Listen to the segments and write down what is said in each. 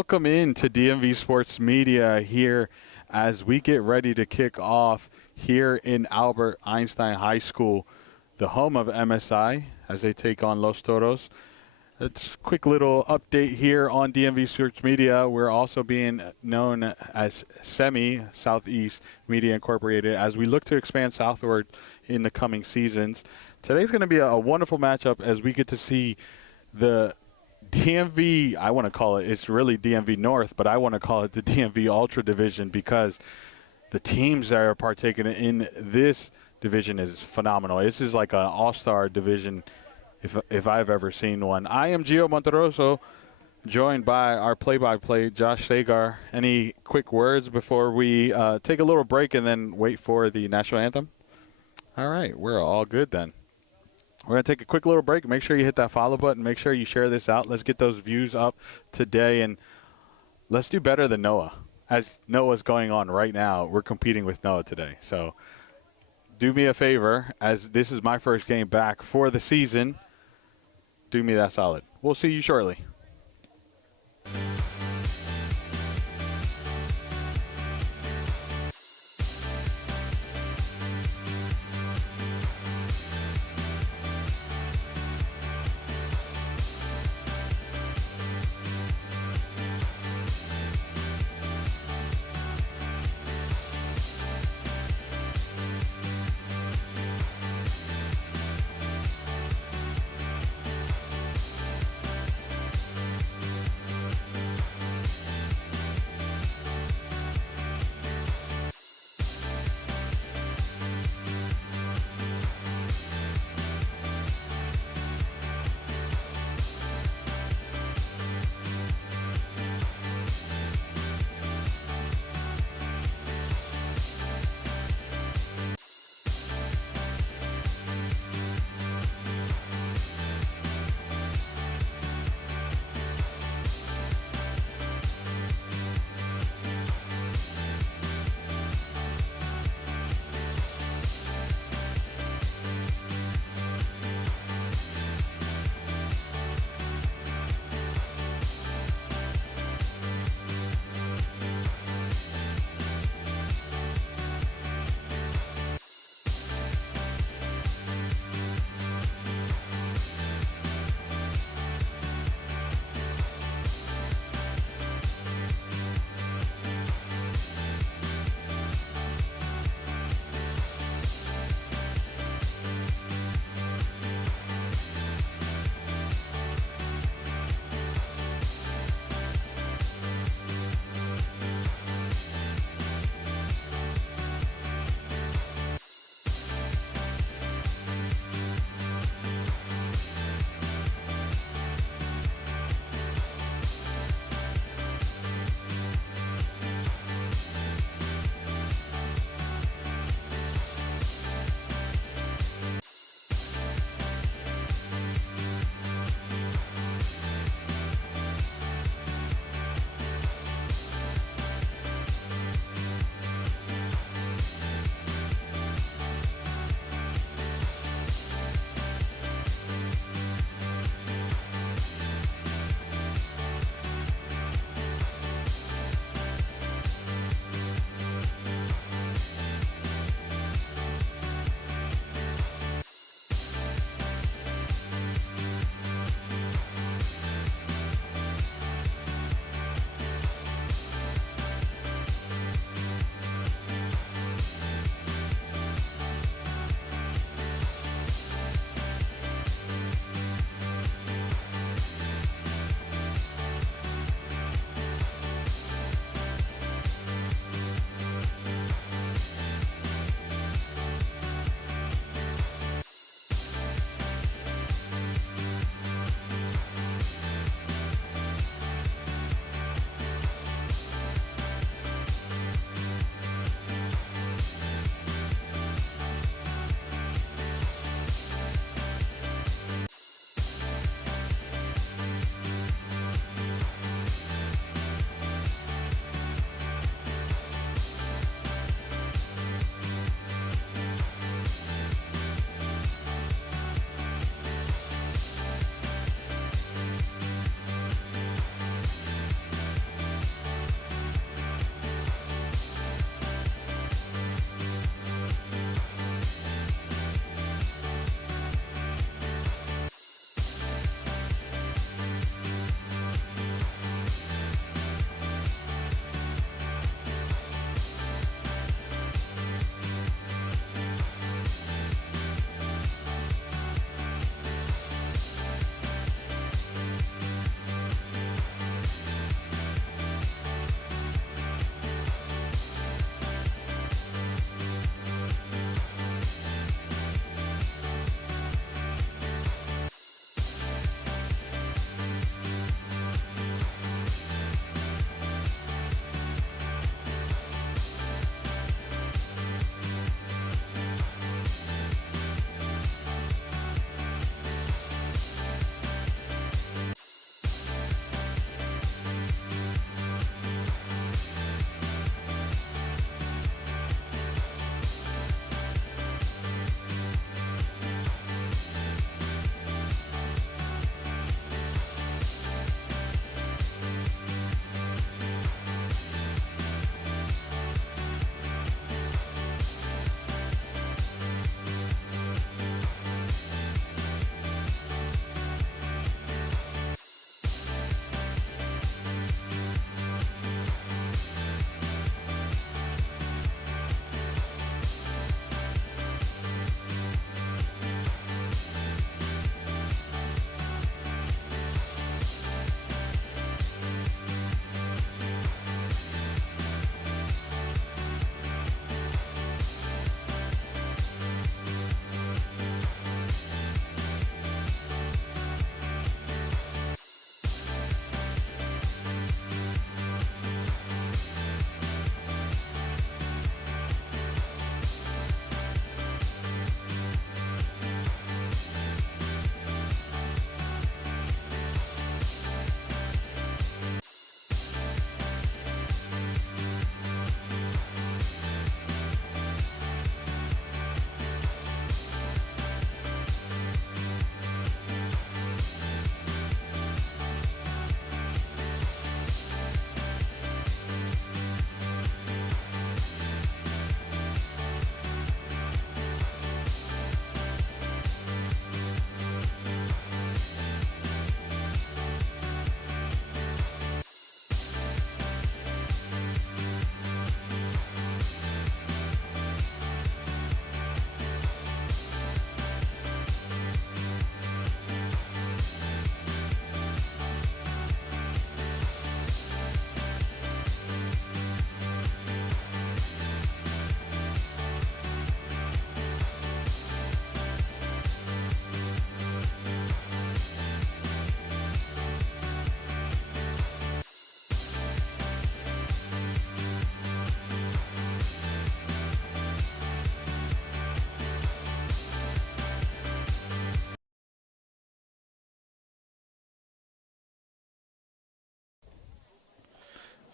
welcome in to DMV Sports Media here as we get ready to kick off here in Albert Einstein High School, the home of MSI, as they take on Los Toros. It's a quick little update here on DMV Sports Media. We're also being known as SEMI, Southeast Media Incorporated, as we look to expand southward in the coming seasons. Today's going to be a wonderful matchup as we get to see the DMV, I want to call it, it's really DMV North, but I want to call it the DMV Ultra Division because the teams that are partaking in this division is phenomenal. This is like an all-star division if I've ever seen one. I am Gio Monteroso, joined by our play-by-play, Josh Sagar. Any quick words before we take a little break and then wait for the national anthem? All right, we're all good then. We're going to take a quick little break. Make sure you hit that follow button. Make sure you share this out. Let's get those views up today, and let's do better than Noah. As Noah's going on right now, we're competing with Noah today. So do me a favor, as this is my first game back for the season. Do me that solid. We'll see you shortly.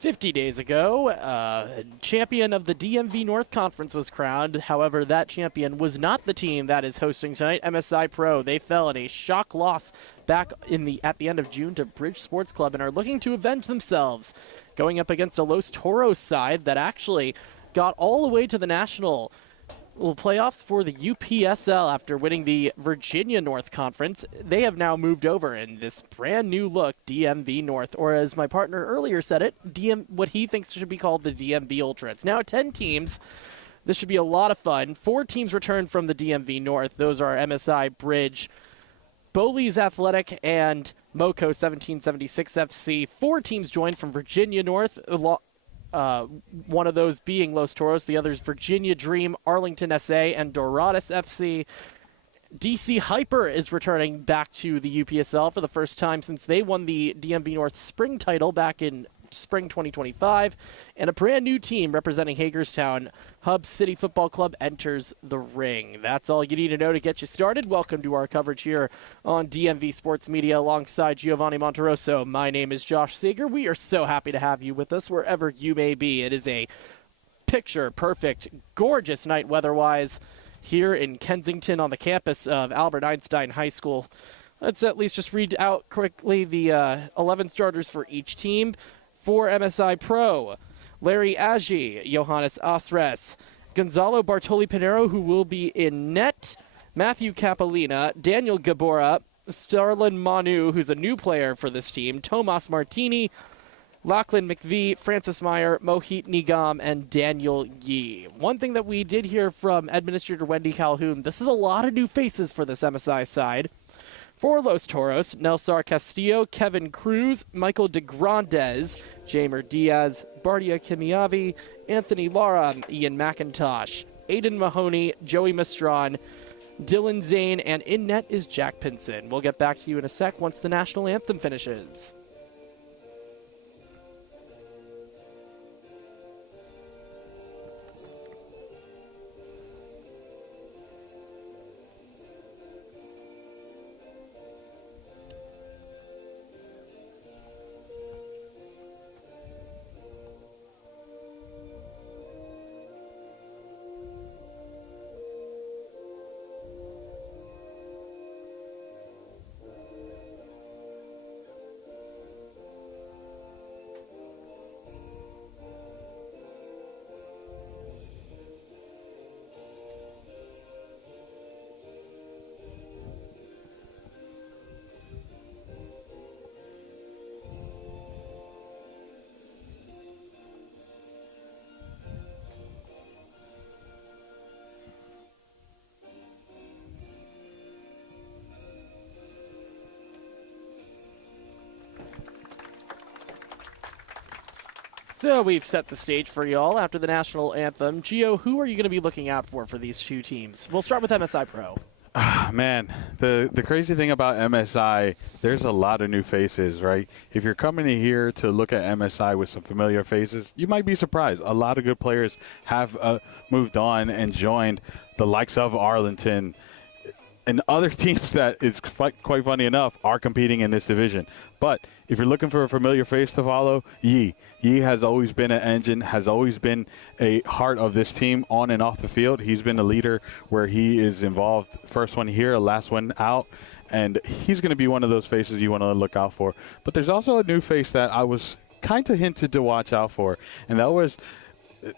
50 days ago, champion of the DMV North Conference was crowned. However, that champion was not the team that is hosting tonight, MSI Pro. They fell in a shock loss back at the end of June to Bridge Sports Club and are looking to avenge themselves, going up against a Los Toros side that actually got all the way to the national playoffs for the UPSL after winning the Virginia North Conference. They have now moved over in this brand new look DMV North, or as my partner earlier said it, what he thinks should be called the DMV Ultra. It's now 10 teams. This should be a lot of fun. 4 teams returned from the DMV North. Those are MSI, Bridge, Bowleys Athletic, and MoCo 1776 FC. 4 teams joined from Virginia North. One of those being Los Toros, the others Virginia Dream, Arlington SA, and Dorados FC. DC Hyper is returning back to the UPSL for the first time since they won the DMV North Spring title back in spring 2025, and a brand new team representing Hagerstown, Hub City Football Club, enters the ring. That's all you need to know to get you started. Welcome to our coverage here on DMV Sports Media alongside Giovanni Monterosso. My name is Josh Sager. We are so happy to have you with us wherever you may be. It is a picture-perfect, gorgeous night weather-wise here in Kensington on the campus of Albert Einstein High School. Let's at least just read out quickly the 11 starters for each team. For MSI Pro, Larry Agee, Johannes Asres, Gonzalo Bartoli Pinero, who will be in net, Matthew Capolina, Daniel Gabora, Starlin Manu, who's a new player for this team, Tomas Martini, Lachlan McVie, Francis Meyer, Mohit Nigam, and Daniel Yee. One thing that we did hear from Administrator Wendy Calhoun, this is a lot of new faces for this MSI side. For Los Toros, Nelsar Castillo, Kevin Cruz, Michael DeGrandes, Jamer Diaz, Bardia Kimiavi, Anthony Lara, Ian McIntosh, Aiden Mahoney, Joey Mastron, Dylan Zane, and in net is Jack Pinson. We'll get back to you in a sec once the national anthem finishes. So we've set the stage for y'all after the national anthem. Gio, who are you going to be looking out for these two teams? We'll start with MSI Pro. Man, the crazy thing about MSI, there's a lot of new faces, right? If you're coming in here to look at MSI with some familiar faces, you might be surprised. A lot of good players have moved on and joined the likes of Arlington and other teams that, it's quite funny enough, are competing in this division. But if you're looking for a familiar face to follow, Yee has always been an engine, has always been a heart of this team on and off the field. He's been a leader where he is involved. First one here, last one out. And he's going to be one of those faces you want to look out for. But there's also a new face that I was kind of hinted to watch out for. And that was,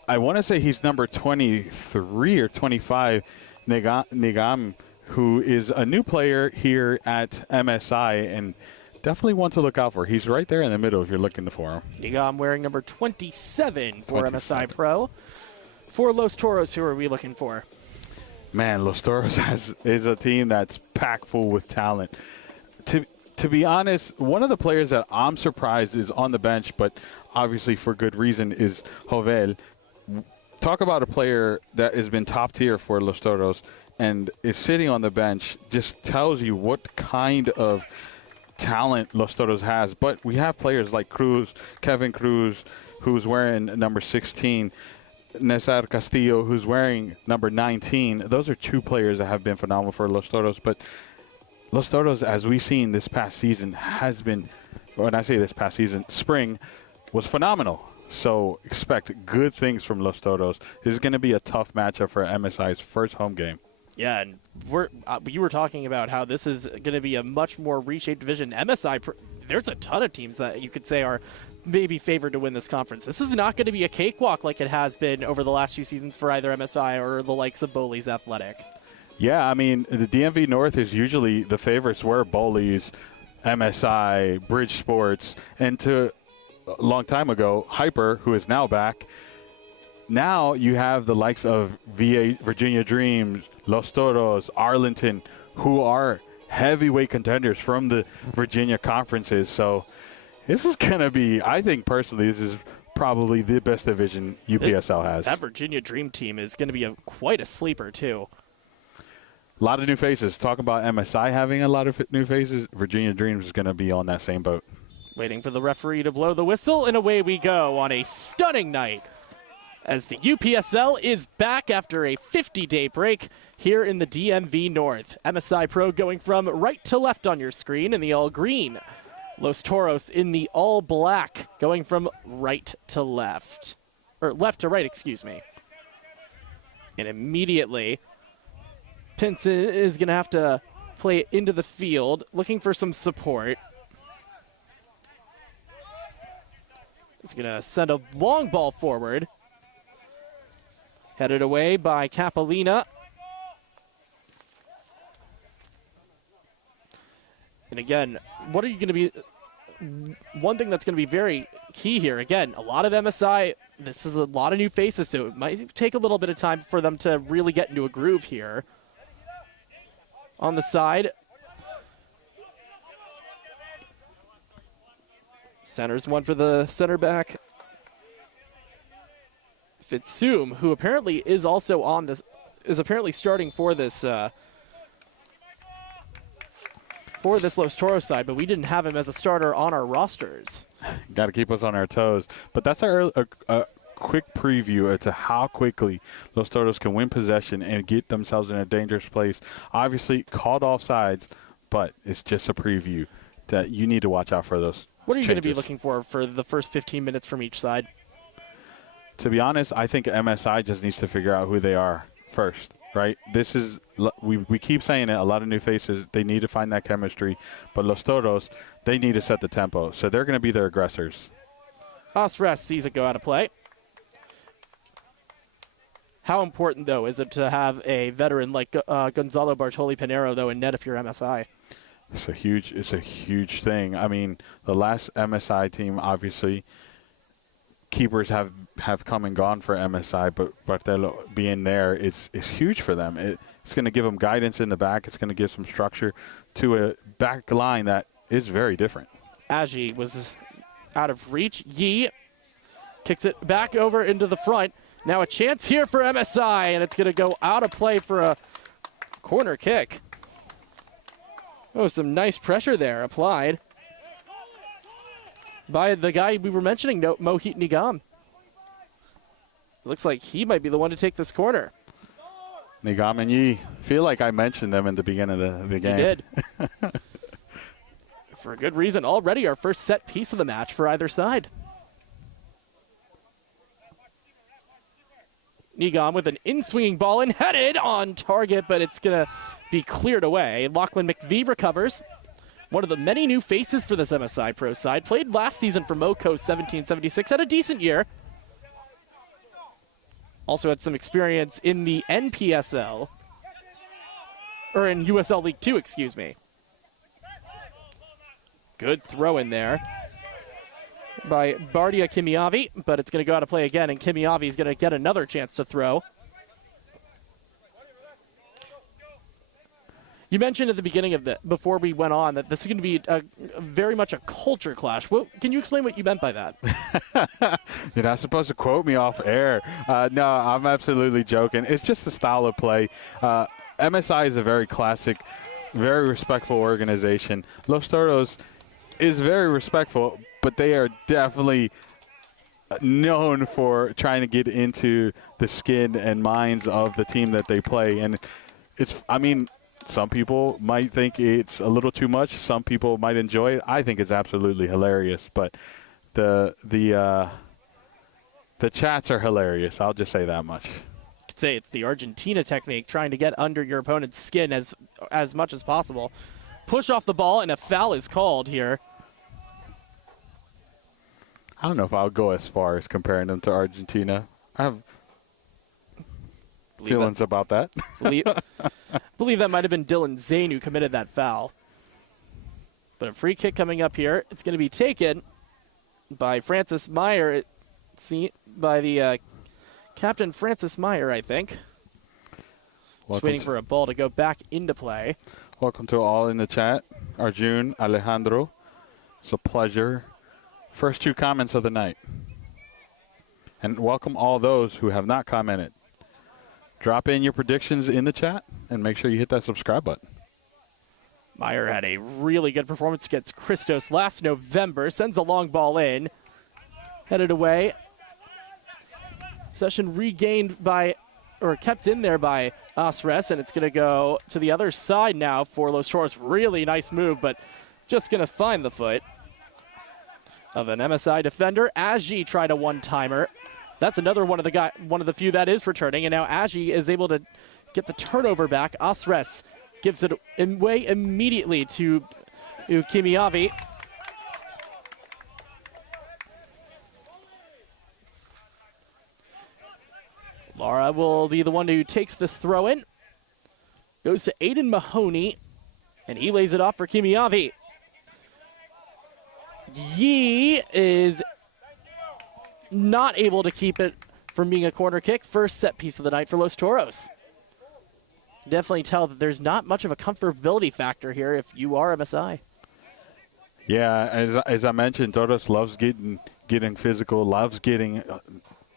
I want to say he's number 23 or 25, Nigam, who is a new player here at MSI and definitely one to look out for. He's right there in the middle if you're looking for him. Nigam wearing number 27 for MSI Pro. For Los Toros, who are we looking for? Man, Los Toros is a team that's packed full with talent. To be honest, one of the players that I'm surprised is on the bench, but obviously for good reason, is Jovel. Talk about a player that has been top tier for Los Toros and is sitting on the bench, just tells you what kind of talent Los Toros has. But we have players like Kevin Cruz, who's wearing number 16, Nesar Castillo, who's wearing number 19. Those are two players that have been phenomenal for Los Toros. But Los Toros, as we've seen this past season, has been, when I say this past season, spring was phenomenal. So expect good things from Los Toros. This is going to be a tough matchup for MSI's first home game. Yeah, and you were talking about how this is going to be a much more reshaped division. MSI, there's a ton of teams that you could say are maybe favored to win this conference. This is not going to be a cakewalk like it has been over the last few seasons for either MSI or the likes of Boley's Athletic. Yeah, I mean, the DMV North is usually the favorites were Boley's, MSI, Bridge Sports, and to a long time ago, Hyper, who is now back. Now you have the likes of Virginia Dreams, Los Toros, Arlington, who are heavyweight contenders from the Virginia conferences. So this is going to be, I think personally, this is probably the best division UPSL has. That Virginia Dream team is going to be quite a sleeper, too. A lot of new faces. Talking about MSI having a lot of new faces, Virginia Dreams is going to be on that same boat. Waiting for the referee to blow the whistle, and away we go on a stunning night as the UPSL is back after a 50-day break here in the DMV North. MSI Pro going from right to left on your screen in the all-green. Los Toros in the all-black going from right to left. Or left to right, excuse me. And immediately, Pinson is going to have to play it into the field, looking for some support. He's going to send a long ball forward. Headed away by Capolina. And again, what are you going to be... One thing that's going to be very key here, again, a lot of MSI, this is a lot of new faces, so it might take a little bit of time for them to really get into a groove here. On the side. Centers one for the center back. Fitsum, who apparently is also on this, is apparently starting for this Los Toros side, but we didn't have him as a starter on our rosters. Got to keep us on our toes. But that's a quick preview as to how quickly Los Toros can win possession and get themselves in a dangerous place. Obviously, called offsides, but it's just a preview that you need to watch out for those. What are you going to be looking for the first 15 minutes from each side? To be honest, I think MSI just needs to figure out who they are first, right? This is, we keep saying it, a lot of new faces. They need to find that chemistry. But Los Toros, they need to set the tempo. So they're going to be their aggressors. Osras sees it go out of play. How important, though, is it to have a veteran like Gonzalo Bartoli-Pinero, though, in net if you're MSI? It's a huge thing. I mean, the last MSI team, obviously, keepers have come and gone for MSI, but Bartolo being there is huge for them. It's going to give them guidance in the back. It's going to give some structure to a back line that is very different. Agi was out of reach. Yi kicks it back over into the front. Now a chance here for MSI, and it's going to go out of play for a corner kick. Oh, some nice pressure there applied by the guy we were mentioning, Mohit Nigam. Looks like he might be the one to take this corner. Nigam and Yi. Feel like I mentioned them in the beginning of the game. You did. For a good reason. Already our first set piece of the match for either side. Nigam with an in-swinging ball and headed on target, but it's going to be cleared away. Lachlan McVie recovers. One of the many new faces for this MSI Pro side. Played last season for Moco 1776. Had a decent year. Also had some experience in the NPSL. Or in USL League 2, excuse me. Good throw in there by Bardia Kimiavi, but it's going to go out of play again, and Kimiavi is going to get another chance to throw. You mentioned at the beginning of before we went on, that this is going to be very much a culture clash. Can you explain what you meant by that? You're not supposed to quote me off air. No, I'm absolutely joking. It's just the style of play. MSI is a very classic, very respectful organization. Los Toros is very respectful, but they are definitely known for trying to get into the skin and minds of the team that they play. And some people might think it's a little too much. Some people might enjoy it. I think it's absolutely hilarious. But the The chats are hilarious. I'll just say that much. Could say it's the Argentina technique, trying to get under your opponent's skin as much as possible. Push off the ball, and a foul is called here. I don't know if I'll go as far as comparing them to Argentina. I have feelings about that. Believe that might have been Dylan Zane who committed that foul. But a free kick coming up here. It's going to be taken by Francis Meyer. By the captain, Francis Meyer, I think. Just waiting for a ball to go back into play. Welcome to all in the chat. Arjun, Alejandro. It's a pleasure. First 2 comments of the night. And welcome all those who have not commented. Drop in your predictions in the chat and make sure you hit that subscribe button. Meyer had a really good performance against Christos last November. Sends a long ball in. Headed away. Possession regained by, or kept in there by Asres, and it's going to go to the other side now for Los Toros. Really nice move, but just going to find the foot of an MSI defender. Aji tried a one-timer. That's another one of the few that is returning, and now Aji is able to get the turnover back. Asres gives it away immediately to Kimiavi. Lara will be the one who takes this throw in. Goes to Aiden Mahoney, and he lays it off for Kimiavi. Yee is not able to keep it from being a corner kick. First set piece of the night for Los Toros. Definitely tell that there's not much of a comfortability factor here if you are MSI. Yeah, as I mentioned, Toros loves getting physical, loves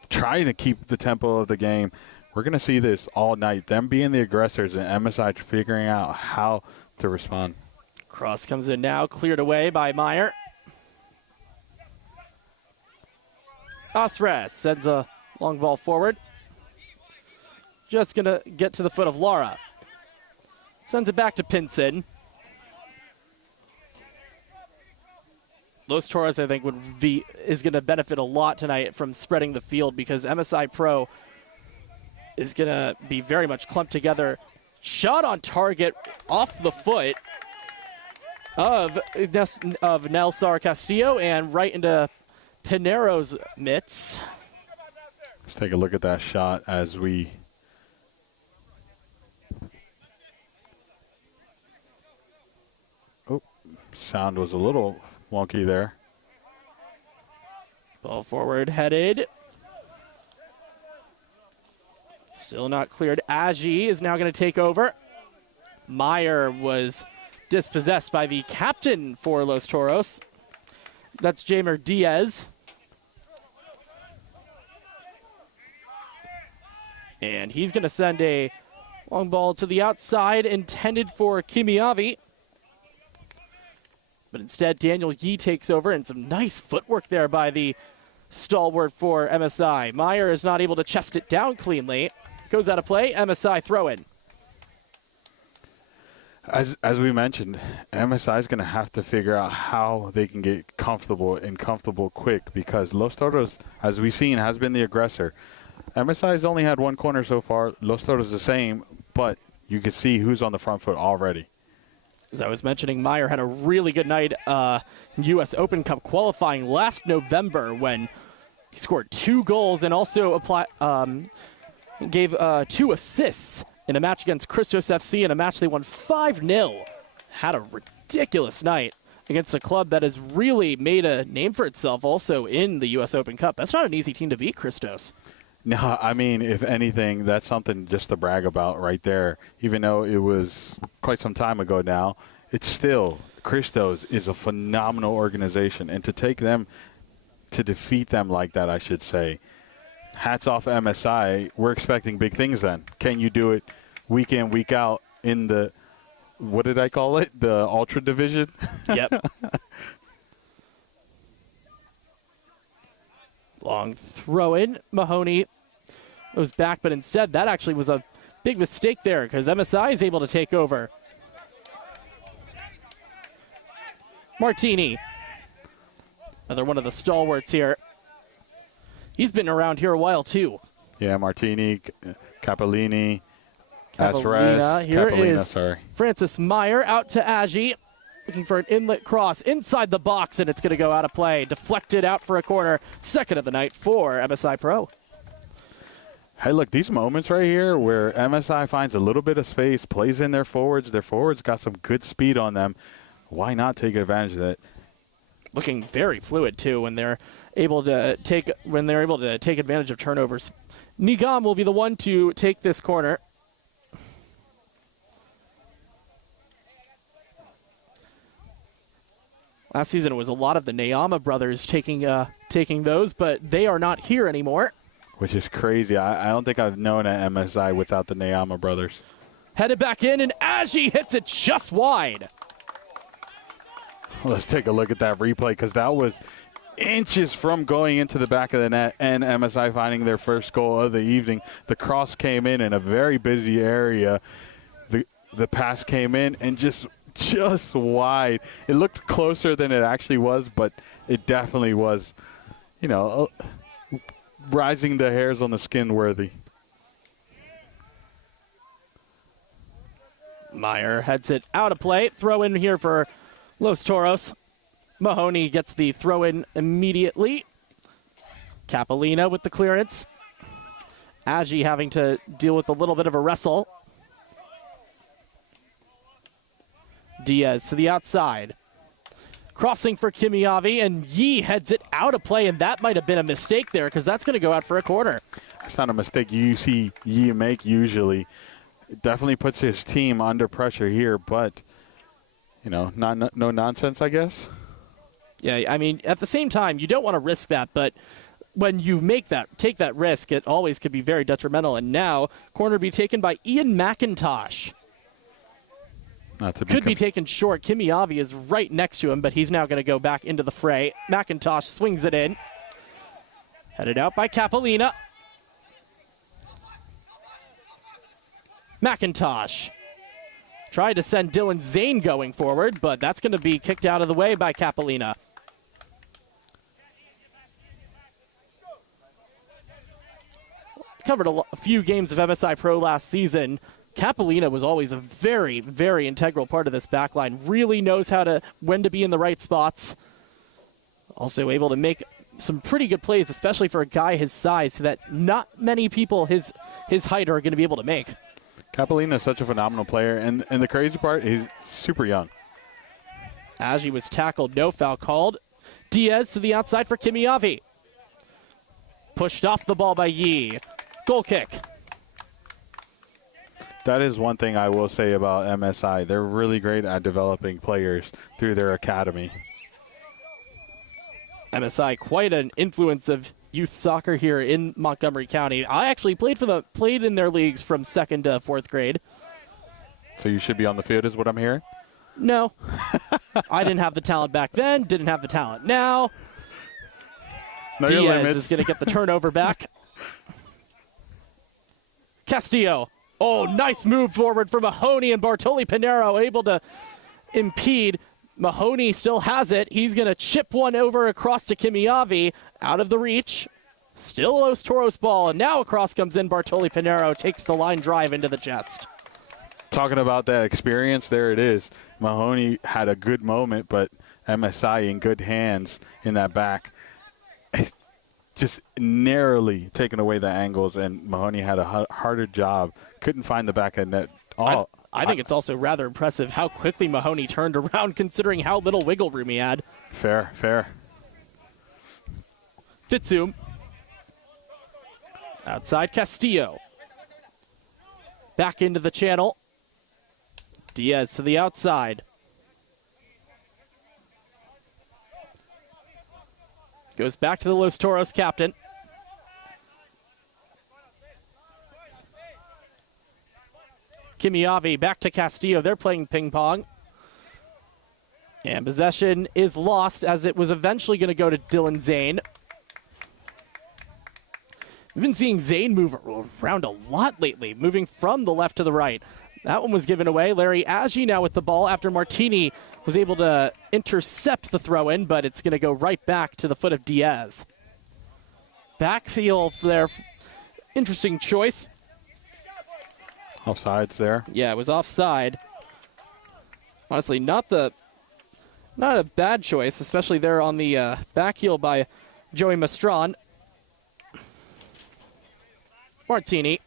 trying to keep the tempo of the game. We're going to see this all night. Them being the aggressors and MSI figuring out how to respond. Cross comes in now, cleared away by Meyer. Asres sends a long ball forward. Just going to get to the foot of Lara. Sends it back to Pinson. Los Toros, I think, is going to benefit a lot tonight from spreading the field because MSI Pro is going to be very much clumped together. Shot on target off the foot of Nelsar Castillo and right into Pinero's mitts. Let's take a look at that shot as we... Oh, sound was a little wonky there. Ball forward headed. Still not cleared. Aji is now going to take over. Meyer was dispossessed by the captain for Los Toros. That's Jamer Diaz. And he's going to send a long ball to the outside intended for Kimiavi. But instead, Daniel Yee takes over, and some nice footwork there by the stalwart for MSI. Meyer is not able to chest it down cleanly. Goes out of play. MSI throw-in. As we mentioned, MSI is going to have to figure out how they can get comfortable quick because Los Toros, as we've seen, has been the aggressor. MSI has only had one corner so far. Los Toros the same, but you can see who's on the front foot already. As I was mentioning, Meyer had a really good night U.S. Open Cup qualifying last November when he scored 2 goals and also gave 2 assists in a match against Christos FC in a match they won 5-0. Had a ridiculous night against a club that has really made a name for itself also in the U.S. Open Cup. That's not an easy team to beat, Christos. No, I mean, if anything, that's something just to brag about right there. Even though it was quite some time ago now, it's still, Christos is a phenomenal organization. And to defeat them like that, I should say, hats off MSI. We're expecting big things then. Can you do it week in, week out in the, what did I call it? The Ultra Division? Yep. Long throw in. Mahoney goes back, but instead that actually was a big mistake there because MSI is able to take over. Martini, another one of the stalwarts here. He's been around here a while, too. Yeah, Martini, Capellini, Capellina. Here is sorry. Francis Meyer out to Aggie. Looking for an inlet cross inside the box, and it's going to go out of play. Deflected out for a corner. Second of the night for MSI Pro. Hey, look, these moments right here where MSI finds a little bit of space, plays in their forwards. Their forwards got some good speed on them. Why not take advantage of that? Looking very fluid, too, when they're able to take advantage of turnovers. Nigam will be the one to take this corner. Last season, it was a lot of the Nayama brothers taking those, but they are not here anymore. Which is crazy. I don't think I've known an MSI without the Nayama brothers. Headed back in, and Aggie hits it just wide. Let's take a look at that replay, because that was inches from going into the back of the net and MSI finding their first goal of the evening. The cross came in a very busy area. The pass came in and just wide. It looked closer than it actually was, but it definitely was, rising the hairs on the skin worthy. Meyer heads it out of play. Throw in here for Los Toros. Mahoney gets the throw in immediately. Capellina with the clearance. Aggie having to deal with a little bit of a wrestle. Diaz to the outside. Crossing for Kimiavi, and Yee heads it out of play, and that might have been a mistake there because that's going to go out for a corner. That's not a mistake you see Yee make usually. It definitely puts his team under pressure here, but, no nonsense, I guess. Yeah, I mean, at the same time, you don't want to risk that, but when you take that risk, it always could be very detrimental. And now, corner be taken by Ian McIntosh. Could be taken short. Kimiavi is right next to him, but he's now going to go back into the fray. McIntosh swings it in. Headed out by Capellina. McIntosh tried to send Dylan Zane going forward, but that's going to be kicked out of the way by Capellina. Covered a few games of MSI Pro last season. Capellina was always a very, very integral part of this backline. Really knows when to be in the right spots. Also able to make some pretty good plays, especially for a guy his size, that not many people his height are going to be able to make. Capellina is such a phenomenal player, and the crazy part, he's super young. Aggie was tackled, no foul called. Diaz to the outside for Kimiavi. Pushed off the ball by Yee. Goal kick. That is one thing I will say about MSI. They're really great at developing players through their academy. MSI, quite an influence of youth soccer here in Montgomery County. I actually played in their leagues from 2nd to 4th grade. So you should be on the field is what I'm hearing? No. I didn't have the talent back then, didn't have the talent now. Diaz is going to get the turnover back. Castillo. Oh, nice move forward for Mahoney, and Bartoli Pinero able to impede. Mahoney still has it. He's going to chip one over across to Kimiavi. Out of the reach. Still Los Toros ball, and now across comes in Bartoli Pinero. Takes the line drive into the chest. Talking about that experience, there it is. Mahoney had a good moment, but MSI in good hands in that back. Just narrowly taking away the angles, and Mahoney had a harder job. Couldn't find the back of net. I think it's also rather impressive how quickly Mahoney turned around, considering how little wiggle room he had. Fair. Fitsum. Outside Castillo. Back into the channel. Diaz to the outside. Goes back to the Los Toros captain. Kimiavi back to Castillo. They're playing ping pong. And possession is lost as it was eventually going to go to Dylan Zane. We've been seeing Zane move around a lot lately, moving from the left to the right. That one was given away. Larry Aggie now with the ball after Martini was able to intercept the throw-in, but it's going to go right back to the foot of Diaz. backfield there. Interesting choice. Offsides there. Yeah, it was offside. Honestly, not a bad choice, especially there on the back heel by Joey Mastron. Martini.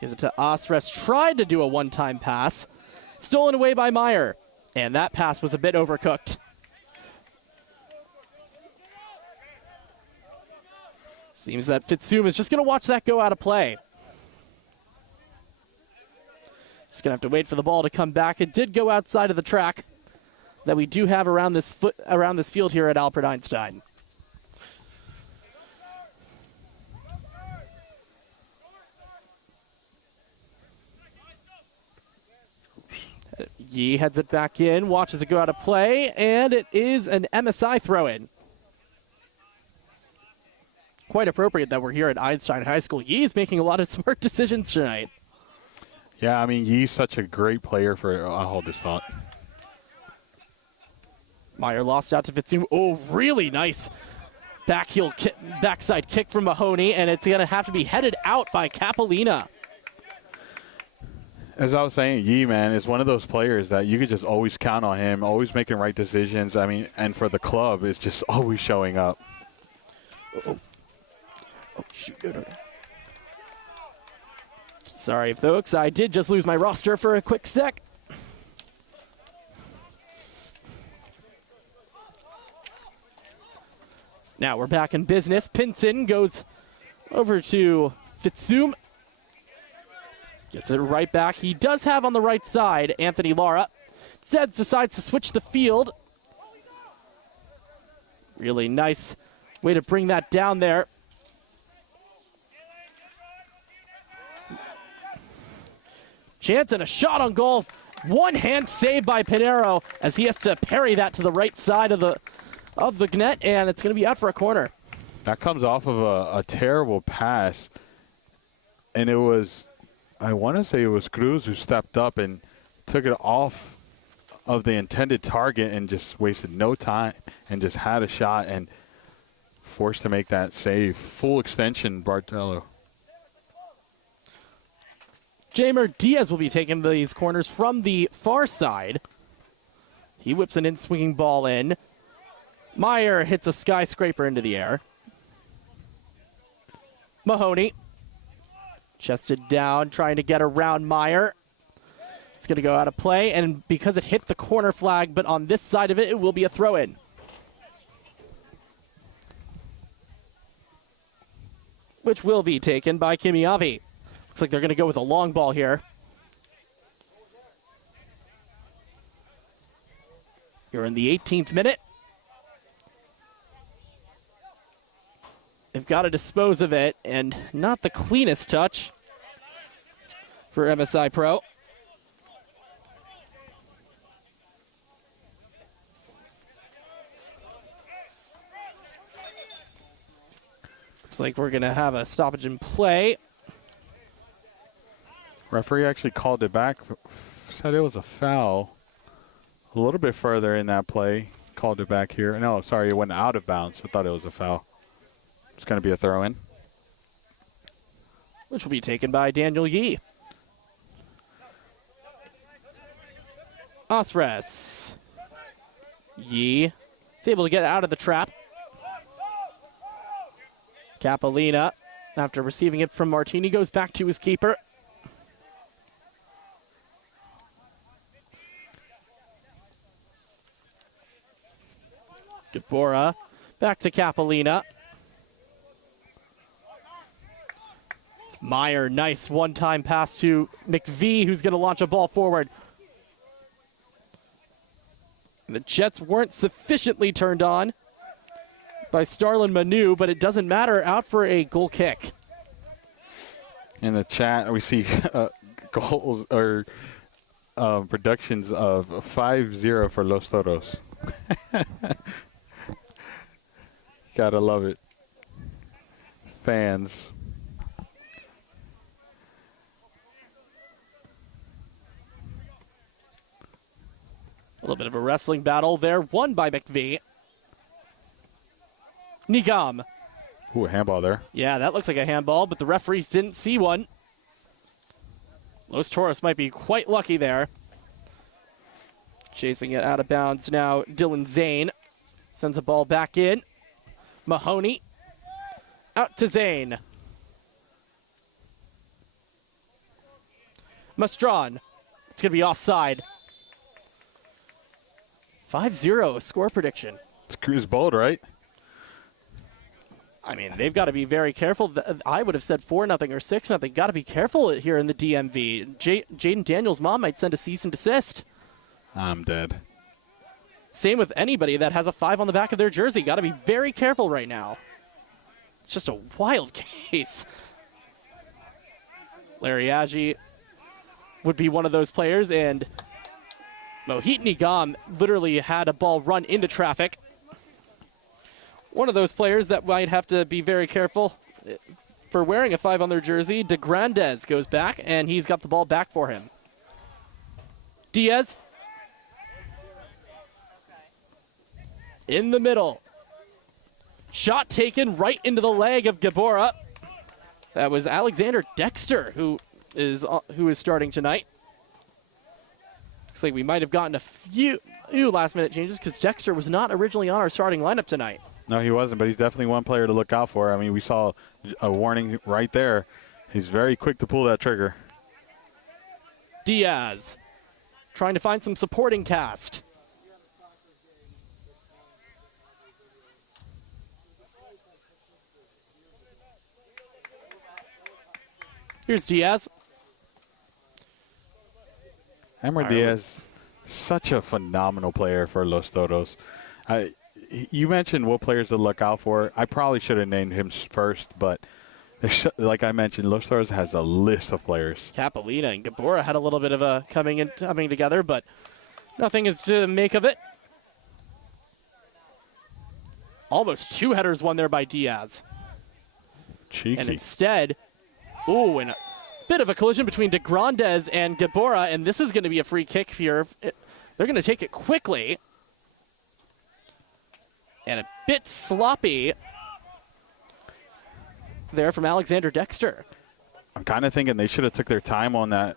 Gives it to Osres. Tried to do a one-time pass. Stolen away by Meyer. And that pass was a bit overcooked. Seems that Fitsum is just going to watch that go out of play. Just going to have to wait for the ball to come back. It did go outside of the track that we do have around this field here at Albert Einstein. Yee heads it back in, watches it go out of play, and it is an MSI throw-in. Quite appropriate that we're here at Einstein High School. Yee's making a lot of smart decisions tonight. Yeah, I mean, Yee's such a great player for... I'll hold this thought. Meyer lost out to Fitsum. Oh, really nice backside kick from Mahoney, and it's going to have to be headed out by Capolina. As I was saying, Yee, man, is one of those players that you could just always count on him, always making right decisions. I mean, and for the club, it's just always showing up. Oh, shoot. No. Sorry, folks. I did just lose my roster for a quick sec. Now we're back in business. Pinson goes over to Fitsum. Gets it right back. He does have on the right side Anthony Lara. Zeds decides to switch the field. Really nice way to bring that down there. Chance and a shot on goal. One hand save by Pinero as he has to parry that to the right side of the net, and it's going to be out for a corner. That comes off of a terrible pass, and it was... I want to say it was Cruz who stepped up and took it off of the intended target and just wasted no time and just had a shot and forced to make that save. Full extension, Bartello. Jamer Diaz will be taking these corners from the far side. He whips an in-swinging ball in. Meyer hits a skyscraper into the air. Mahoney. Chested down, trying to get around Meyer. It's going to go out of play, and because it hit the corner flag, but on this side of it, it will be a throw-in. Which will be taken by Kimiavi. Looks like they're going to go with a long ball here. You're in the 18th minute. They've got to dispose of it, and not the cleanest touch for MSI Pro. Looks like we're going to have a stoppage in play. Referee actually called it back, said it was a foul. A little bit further in that play, called it back here. No, sorry, it went out of bounds. I thought it was a foul. It's going to be a throw-in. Which will be taken by Daniel Yee. Osres. Yee is able to get out of the trap. Capolina, after receiving it from Martini, goes back to his keeper. Deborah back to Capolina. Meyer, nice one-time pass to McVie, who's going to launch a ball forward. The Jets weren't sufficiently turned on by Starlin Manu, but it doesn't matter. Out for a goal kick. In the chat, we see goals or productions of 5-0 for Los Toros. Gotta love it. Fans. little bit of a wrestling battle there, won by McVie. Nigam. Ooh, a handball there. Yeah, that looks like a handball, but the referees didn't see one. Los Toros might be quite lucky there. Chasing it out of bounds now, Dylan Zane sends the ball back in. Mahoney out to Zane. Mastron. It's going to be offside. 5-0 score prediction. It's Cruz bold, right? I mean, they've got to be very careful. I would have said 4-0 or 6-0. Got to be careful here in the DMV. Jaden Daniels' mom might send a cease and desist. I'm dead. Same with anybody that has a 5 on the back of their jersey. Got to be very careful right now. It's just a wild case. Larry Agee would be one of those players, and Mohit Nigam literally had a ball run into traffic. One of those players that might have to be very careful for wearing a 5 on their jersey. De Grandes goes back, and he's got the ball back for him. Diaz. In the middle. Shot taken right into the leg of Gabora. That was Alexander Dexter, who is starting tonight. Looks like we might have gotten a few last-minute changes because Dexter was not originally on our starting lineup tonight. No, he wasn't, but he's definitely one player to look out for. I mean, we saw a warning right there. He's very quick to pull that trigger. Diaz trying to find some supporting cast. Here's Diaz. Emmer Diaz, such a phenomenal player for Los Toros. You mentioned what players to look out for. I probably should have named him first, but like I mentioned, Los Toros has a list of players. Capolina and Gabora had a little bit of a coming together, but nothing is to make of it. Almost 2 headers won there by Diaz. Cheeky. And instead, and a bit of a collision between De Grandes and Gabora, and this is going to be a free kick here. They're going to take it quickly. And a bit sloppy there from Alexander Dexter. I'm kind of thinking they should have took their time on that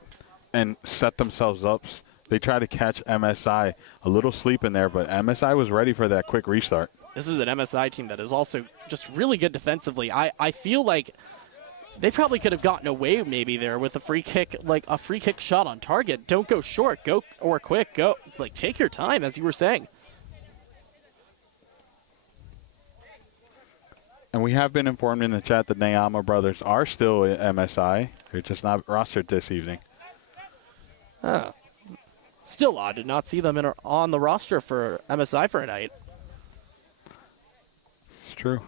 and set themselves up. They tried to catch MSI a little sleep in there, but MSI was ready for that quick restart. This is an MSI team that is also just really good defensively. I feel like they probably could have gotten away maybe there with a free kick, like a free kick shot on target. Don't go short, go or quick, go. Like, take your time, as you were saying. And we have been informed in the chat that Nayama brothers are still at MSI. They're just not rostered this evening. Still odd to not see them on the roster for MSI for a night. It's true.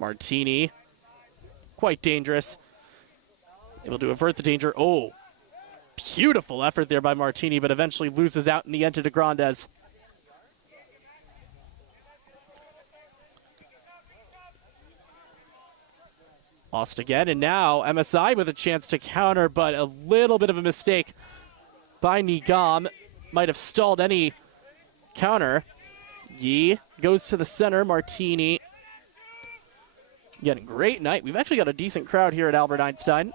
Martini, quite dangerous. Able to avert the danger. Oh, beautiful effort there by Martini, but eventually loses out in the end to De Grandes. Lost again, and now MSI with a chance to counter, but a little bit of a mistake by Nigam. Might have stalled any counter. Yi goes to the center. Martini. Again, great night. We've actually got a decent crowd here at Albert Einstein.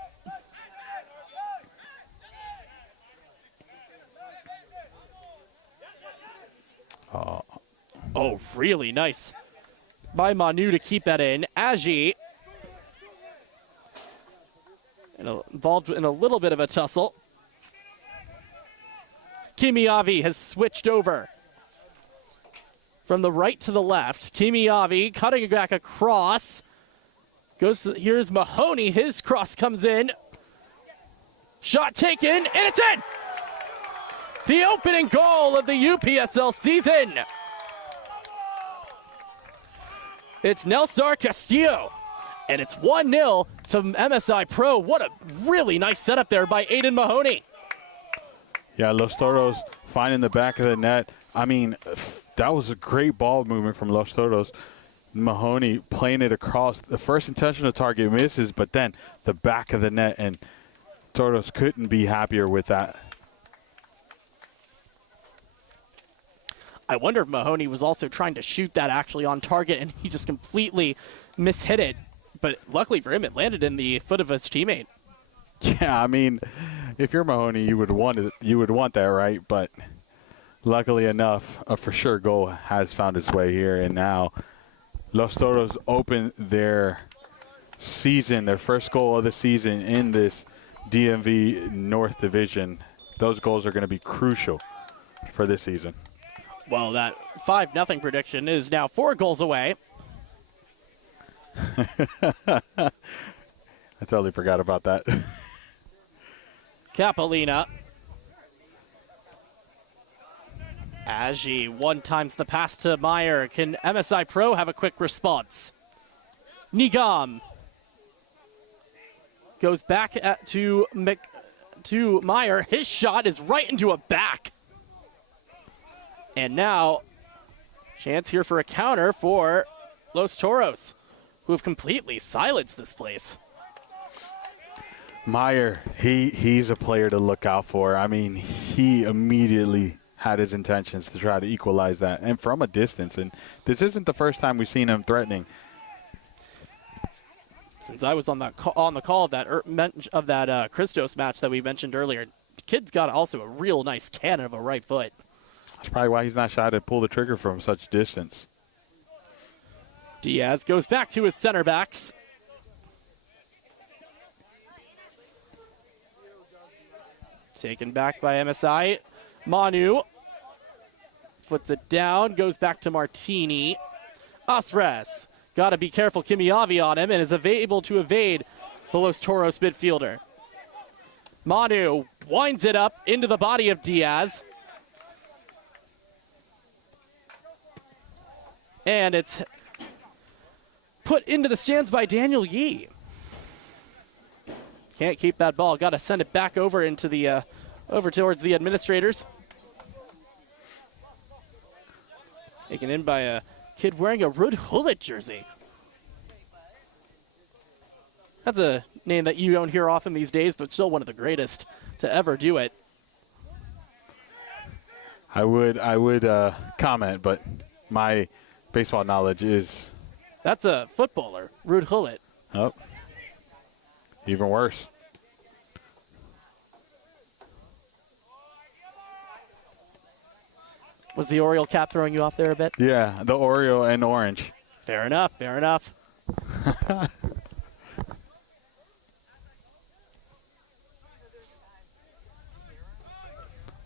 Oh, really nice by Manu to keep that in. Agee involved in a little bit of a tussle. Kimiavi has switched over from the right to the left. Kimiavi cutting back across. Here's Mahoney. His cross comes in. Shot taken, and it's in! The opening goal of the UPSL season. It's Nelsar Castillo, and it's 1-0 to MSI Pro. What a really nice setup there by Aiden Mahoney. Yeah, Los Toros finding the back of the net. I mean, that was a great ball movement from Los Toros. Mahoney playing it across. The first intentional target misses, but then the back of the net, and Toros couldn't be happier with that. I wonder if Mahoney was also trying to shoot that actually on target, and he just completely mishit it. But luckily for him, it landed in the foot of his teammate. Yeah, I mean, if you're Mahoney, you would want it. You would want that, right? But luckily enough, a for sure goal has found its way here, and now Los Toros open their season, their first goal of the season in this DMV North Division. Those goals are going to be crucial for this season. Well, that 5-0 prediction is now 4 goals away. I totally forgot about that. Capolina. Agi one-times the pass to Meyer. Can MSI Pro have a quick response? Nigam goes back to Meyer. His shot is right into a back. And now, chance here for a counter for Los Toros, who have completely silenced this place. Meyer, he's a player to look out for. I mean, he immediately had his intentions to try to equalize that, and from a distance. And this isn't the first time we've seen him threatening. Since I was on the call of that Christos match that we mentioned earlier, the kid's got also a real nice cannon of a right foot. That's probably why he's not shy to pull the trigger from such distance. Diaz goes back to his center backs. Taken back by MSI. Manu flips it down, goes back to Martini. Asres, got to be careful, Kimiavi on him, and is able to evade the Los Toros midfielder. Manu winds it up into the body of Diaz. And it's put into the stands by Daniel Yee. Can't keep that ball. Got to send it back over into the over towards the administrators. Taken in by a kid wearing a Ruud Gullit jersey. That's a name that you don't hear often these days, but still one of the greatest to ever do it. I would comment, but my baseball knowledge is... That's a footballer, Ruud Gullit. Oh, even worse. Was the Oriole cap throwing you off there a bit? Yeah, the Oreo and orange. Fair enough, fair enough.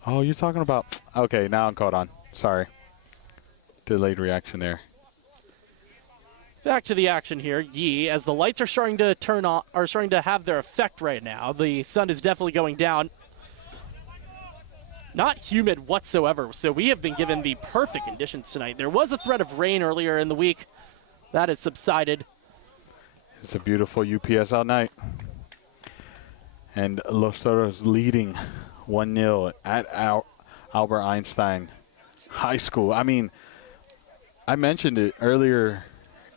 Oh, you're talking about... Okay, now I'm caught on. Sorry. Delayed reaction there. Back to the action here. Yee, as the lights are starting to turn on, are starting to have their effect right now. The sun is definitely going down. Not humid whatsoever, so we have been given the perfect conditions tonight. There was a threat of rain earlier in the week. That has subsided. It's a beautiful UPSL night. And Los Toros leading 1-0 at Albert Einstein High School. I mean, I mentioned it earlier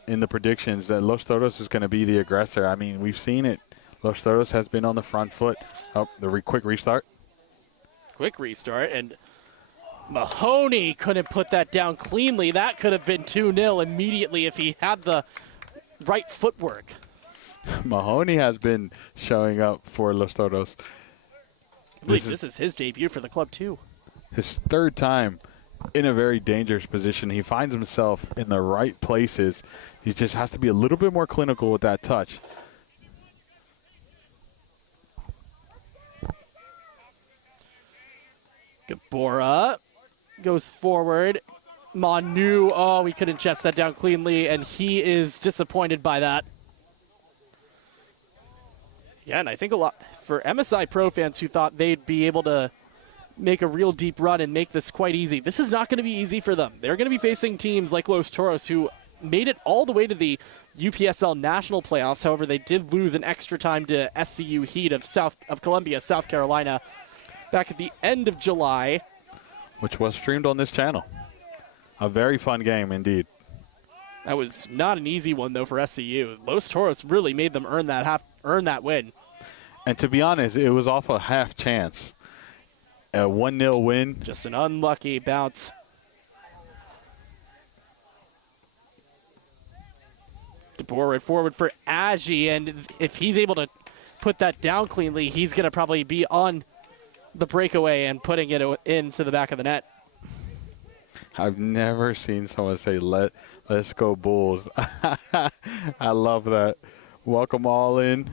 in the predictions that Los Toros is going to be the aggressor. I mean, we've seen it. Los Toros has been on the front foot. Oh, the quick restart. Quick restart, and Mahoney couldn't put that down cleanly. That could have been 2-0 immediately if he had the right footwork. Mahoney has been showing up for Los Toros. I believe this is his debut for the club, too. His third time in a very dangerous position. He finds himself in the right places. He just has to be a little bit more clinical with that touch. Gabora goes forward. Manu, oh, we couldn't chest that down cleanly, and he is disappointed by that. Yeah, and I think a lot for MSI Pro fans who thought they'd be able to make a real deep run and make this quite easy. This is not going to be easy for them. They're going to be facing teams like Los Toros, who made it all the way to the UPSL national playoffs. However, they did lose in extra time to SCU Heat of Colombia, South Carolina, back at the end of July. Which was streamed on this channel. A very fun game indeed. That was not an easy one, though, for SCU. Los Toros really made them earn that win. And to be honest, it was off a half chance. A 1-0 win. Just an unlucky bounce. DeBoer forward for Aggie, and if he's able to put that down cleanly, he's going to probably be on the breakaway and putting it into the back of the net. I've never seen someone say, let's go Bulls. I love that. Welcome all in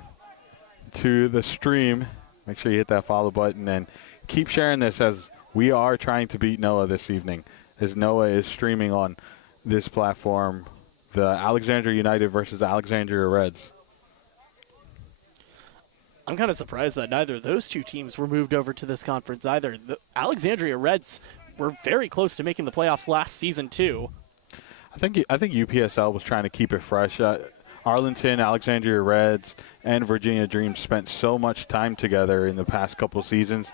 to the stream. Make sure you hit that follow button and keep sharing this, as we are trying to beat Noah this evening, as Noah is streaming on this platform, the Alexandria United versus Alexandria Reds. I'm kind of surprised that neither of those two teams were moved over to this conference either. The Alexandria Reds were very close to making the playoffs last season too. I think UPSL was trying to keep it fresh. Arlington, Alexandria Reds, and Virginia Dreams spent so much time together in the past couple seasons.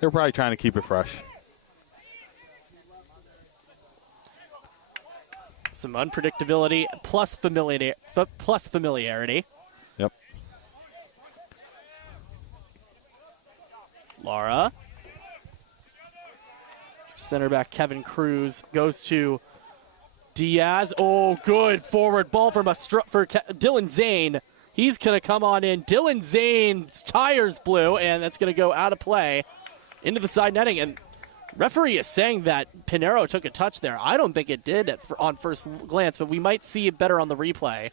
They're probably trying to keep it fresh. Some unpredictability plus familiarity. Yep. Lara. Center back Kevin Cruz goes to Diaz. Oh, good forward ball for Dylan Zane. He's going to come on in. Dylan Zane's tires blew, and that's going to go out of play into the side netting. And referee is saying that Pinero took a touch there. I don't think it did on first glance, but we might see it better on the replay.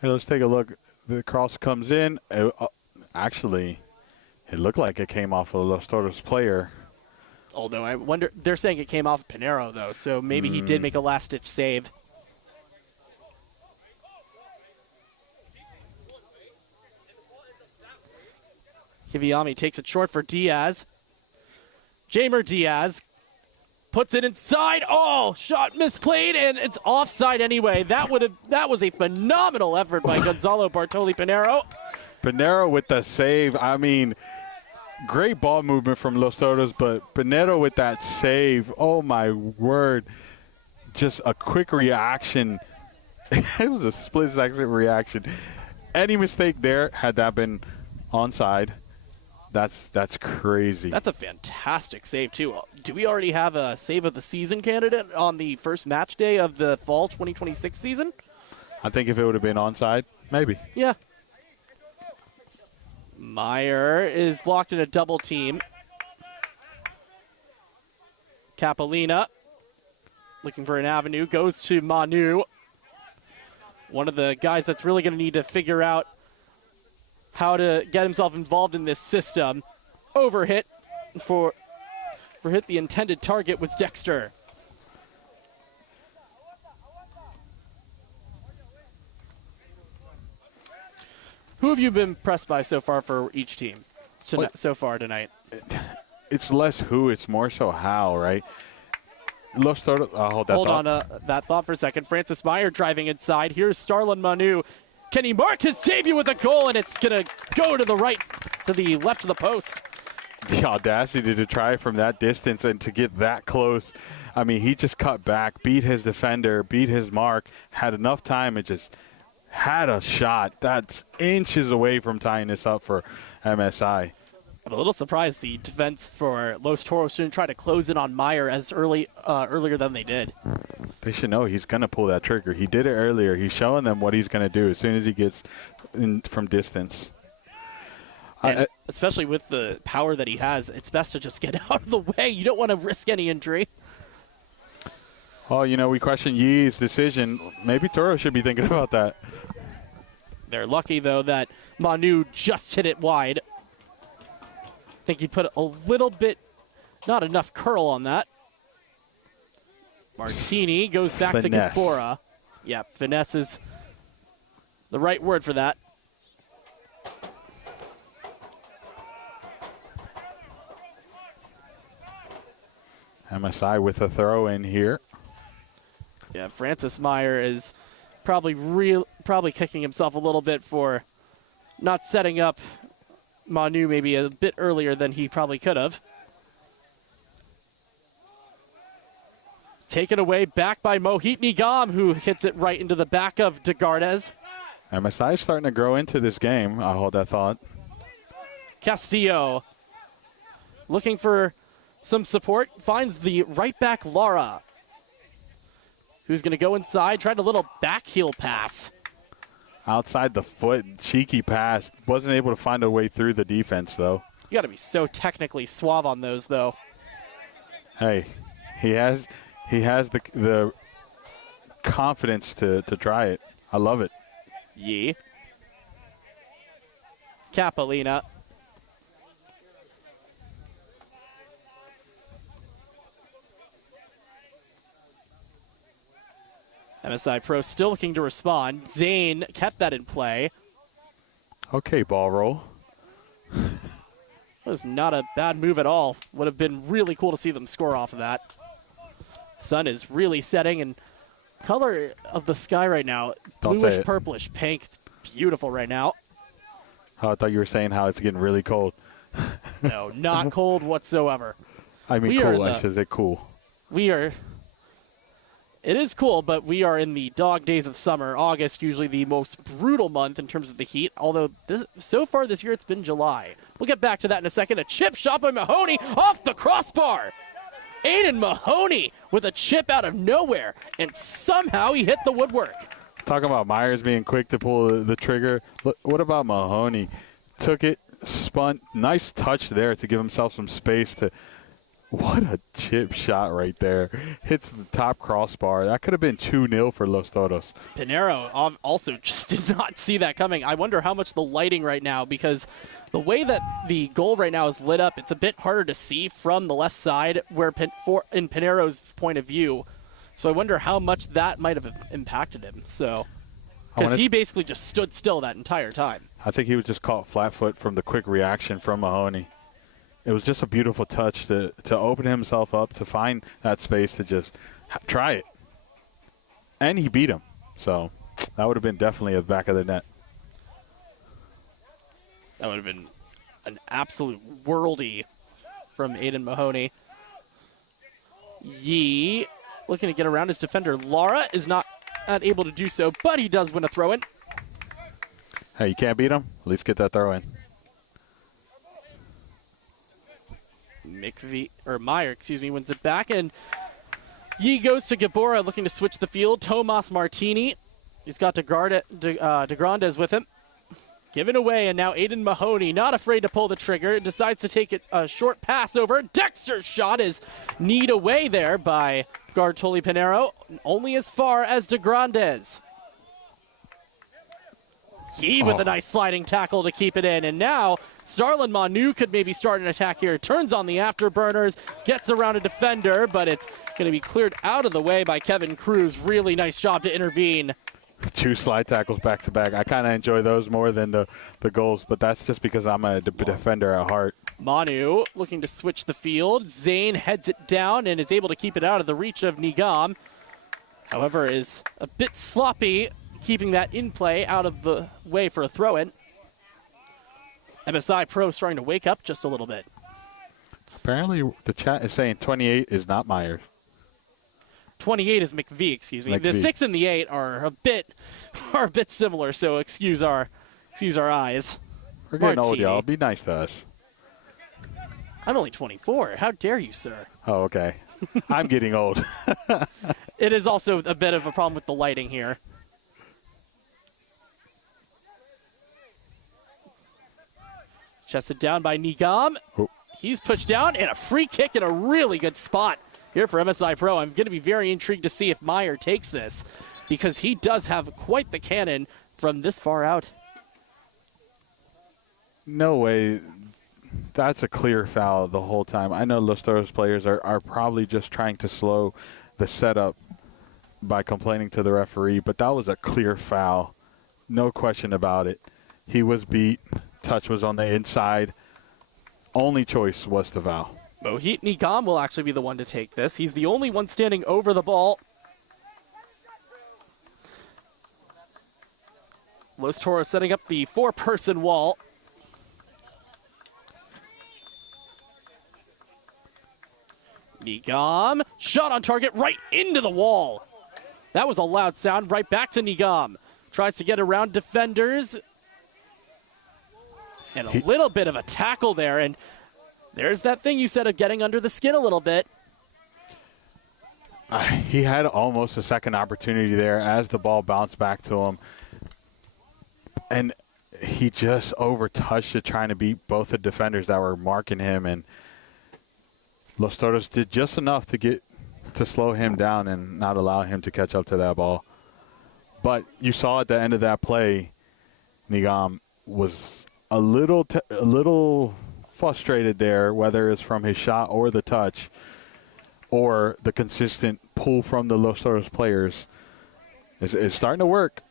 Hey, let's take a look. The cross comes in. Actually, it looked like it came off of Los Toros player. Although I wonder, they're saying it came off of Pinero, though, so maybe he did make a last-ditch save. Kiviami takes it short for Diaz. Jamer Diaz puts it inside. Oh, shot misplayed, and it's offside anyway. That was a phenomenal effort by Gonzalo Bartoli Pinero. Pinero with the save. I mean, great ball movement from Los Toros, but Pinero with that save. Oh, my word. Just a quick reaction. It was a split-second reaction. Any mistake there, had that been onside, that's crazy. That's a fantastic save, too. Do we already have a save of the season candidate on the first match day of the fall 2026 season? I think if it would have been onside, maybe. Yeah. Meyer is locked in a double team. Capolina looking for an avenue, goes to Manu. One of the guys that's really going to need to figure out how to get himself involved in this system. Overhit for hit the intended target was Dexter. Who have you been impressed by so far for each team so far tonight? It's less who, it's more so how, right? Los Toros, hold on that thought for a second. Francis Meyer driving inside. Here's Starlin Manu. Can he mark his debut with a goal, and it's going to go to the left of the post. The audacity to try from that distance and to get that close. I mean, he just cut back, beat his defender, beat his mark, had enough time, and just had a shot that's inches away from tying this up for MSI. I'm a little surprised the defense for Los Toros didn't try to close in on Meyer as earlier than they did. They should know he's going to pull that trigger. He did it earlier. He's showing them what he's going to do as soon as he gets in from distance. Especially with the power that he has, it's best to just get out of the way. You don't want to risk any injury. Well, you know, we question Yee's decision. Maybe Toro should be thinking about that. They're lucky, though, that Manu just hit it wide. I think he put a little bit, not enough curl on that. Martini goes back to Gabora. Yeah, finesse is the right word for that. MSI with a throw in here. Yeah, Francis Meyer is probably kicking himself a little bit for not setting up Manu maybe a bit earlier than he probably could have. Taken away back by Mohit Nigam, who hits it right into the back of DeGardes. MSI is starting to grow into this game. I'll hold that thought. Castillo looking for some support, finds the right back Lara, who's going to go inside, tried a little back heel pass. Outside the foot, cheeky pass. Wasn't able to find a way through the defense, though. You got to be so technically suave on those, though. Hey, he has the confidence to try it. I love it. Yee. Capolina. MSI Pro still looking to respond. Zane kept that in play. Okay, ball roll. That was not a bad move at all. Would have been really cool to see them score off of that. Sun is really setting, and color of the sky right now, bluish, purplish, pink. It's beautiful right now. Oh, I thought you were saying how it's getting really cold. No, not cold whatsoever. I mean cool, I should say cool. It is cool, but we are in the dog days of summer. August, usually the most brutal month in terms of the heat, although so far this year it's been July. We'll get back to that in a second. A chip shot by Mahoney off the crossbar. Aiden Mahoney with a chip out of nowhere, and somehow he hit the woodwork. Talking about Myers being quick to pull the trigger. What about Mahoney? Took it, spun. Nice touch there to give himself some space to. What a chip shot right there. Hits the top crossbar. That could have been 2-0 for Los Toros. Pinero also just did not see that coming. I wonder how much the lighting right now, because the way that the goal right now is lit up, it's a bit harder to see from the left side where in Pinero's point of view. So I wonder how much that might have impacted him. So, because he basically just stood still that entire time. I think he was just caught flat foot from the quick reaction from Mahoney. It was just a beautiful touch to open himself up, to find that space to just try it. And he beat him. So that would have been definitely a back of the net. That would have been an absolute worldie from Aiden Mahoney. Yee looking to get around his defender. Lara is not able to do so, but he does win a throw-in. Hey, you can't beat him? At least get that throw-in. Meyer, wins it back, and Yee goes to Gabora looking to switch the field. Tomas Martini, he's got De Grandes with him. Given away, and now Aiden Mahoney, not afraid to pull the trigger, decides to take a short pass over. Dexter's shot is kneed away there by guard Toli Pinero, only as far as De Grandes. Yee with a nice sliding tackle to keep it in, and now Starlin Manu could maybe start an attack here. Turns on the afterburners, gets around a defender, but it's going to be cleared out of the way by Kevin Cruz. Really nice job to intervene. 2 slide tackles back-to-back. I kind of enjoy those more than the goals, but that's just because I'm a defender at heart. Manu looking to switch the field. Zane heads it down and is able to keep it out of the reach of Nigam. However, is a bit sloppy, keeping that in play out of the way for a throw-in. MSI Pro starting to wake up just a little bit. Apparently, the chat is saying 28 is not Myers. 28 is McVie, excuse me. McVie. The 6 and the 8 are a bit similar, so excuse our eyes. We're getting old, y'all. Be nice to us. I'm only 24. How dare you, sir? Oh, okay. I'm getting old. It is also a bit of a problem with the lighting here. Chested down by Nigam. Oh. He's pushed down, and a free kick in a really good spot here for MSI Pro. I'm going to be very intrigued to see if Meyer takes this, because he does have quite the cannon from this far out. No way. That's a clear foul the whole time. I know Los Toros players are probably just trying to slow the setup by complaining to the referee, but that was a clear foul. No question about it. He was beat. Touch was on the inside. Only choice was to foul. Mohit Nigam will actually be the one to take this. He's the only one standing over the ball. Los Toros setting up the 4-person wall. Nigam, shot on target right into the wall. That was a loud sound. Right back to Nigam. Tries to get around defenders. And a little bit of a tackle there, and there's that thing you said of getting under the skin a little bit. He had almost a second opportunity there as the ball bounced back to him. And he just overtouched it, trying to beat both the defenders that were marking him. And Los Toros did just enough to slow him down and not allow him to catch up to that ball. But you saw at the end of that play, Nigam was a little frustrated there, whether it's from his shot or the touch or the consistent pull from the Los Toros players. It's starting to work.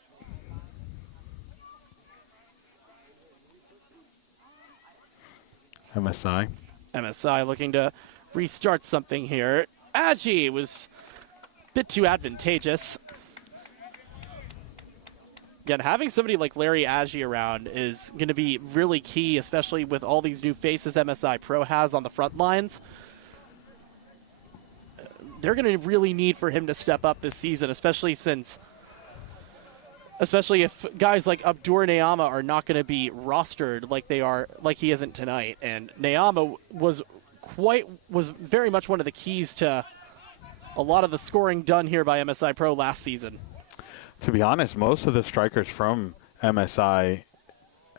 MSI looking to restart something here. Agi was a bit too advantageous. Again, having somebody like Larry Agi around is going to be really key, especially with all these new faces MSI Pro has on the front lines. They're going to really need for him to step up this season, especially if guys like Abdur Neama are not going to be rostered like he isn't tonight. And Neama was very much one of the keys to a lot of the scoring done here by MSI Pro last season. To be honest, most of the strikers from MSI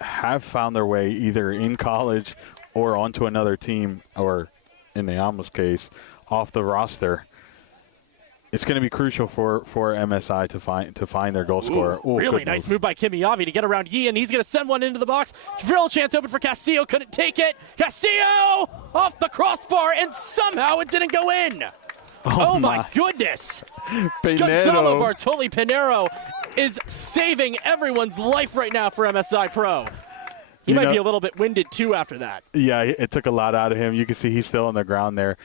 have found their way either in college or onto another team, or in Neama's case, off the roster. It's going to be crucial for MSI to find their goal scorer. Ooh, really nice move by Kimiyavi to get around Yi, and he's going to send one into the box. Real chance open for Castillo. Couldn't take it. Castillo off the crossbar, and somehow it didn't go in. Oh my goodness. Gonzalo Bartoli Pinero is saving everyone's life right now for MSI Pro. He might be a little bit winded, too, after that. Yeah, it took a lot out of him. You can see he's still on the ground there.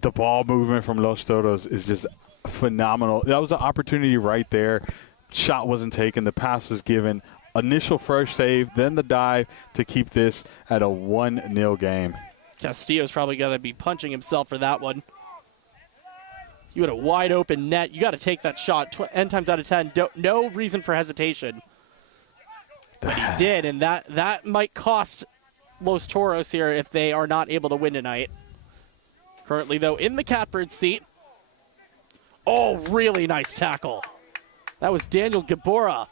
The ball movement from Los Toros is just phenomenal. That was an opportunity right there. Shot wasn't taken. The pass was given. Initial first save, then the dive to keep this at a 1-0 game. Castillo's probably going to be punching himself for that one. You had a wide open net. You got to take that shot 10 times out of 10. No reason for hesitation. But he did, and that might cost Los Toros here if they are not able to win tonight. Currently, though, in the catbird seat. Oh, really nice tackle. That was Daniel Gabora.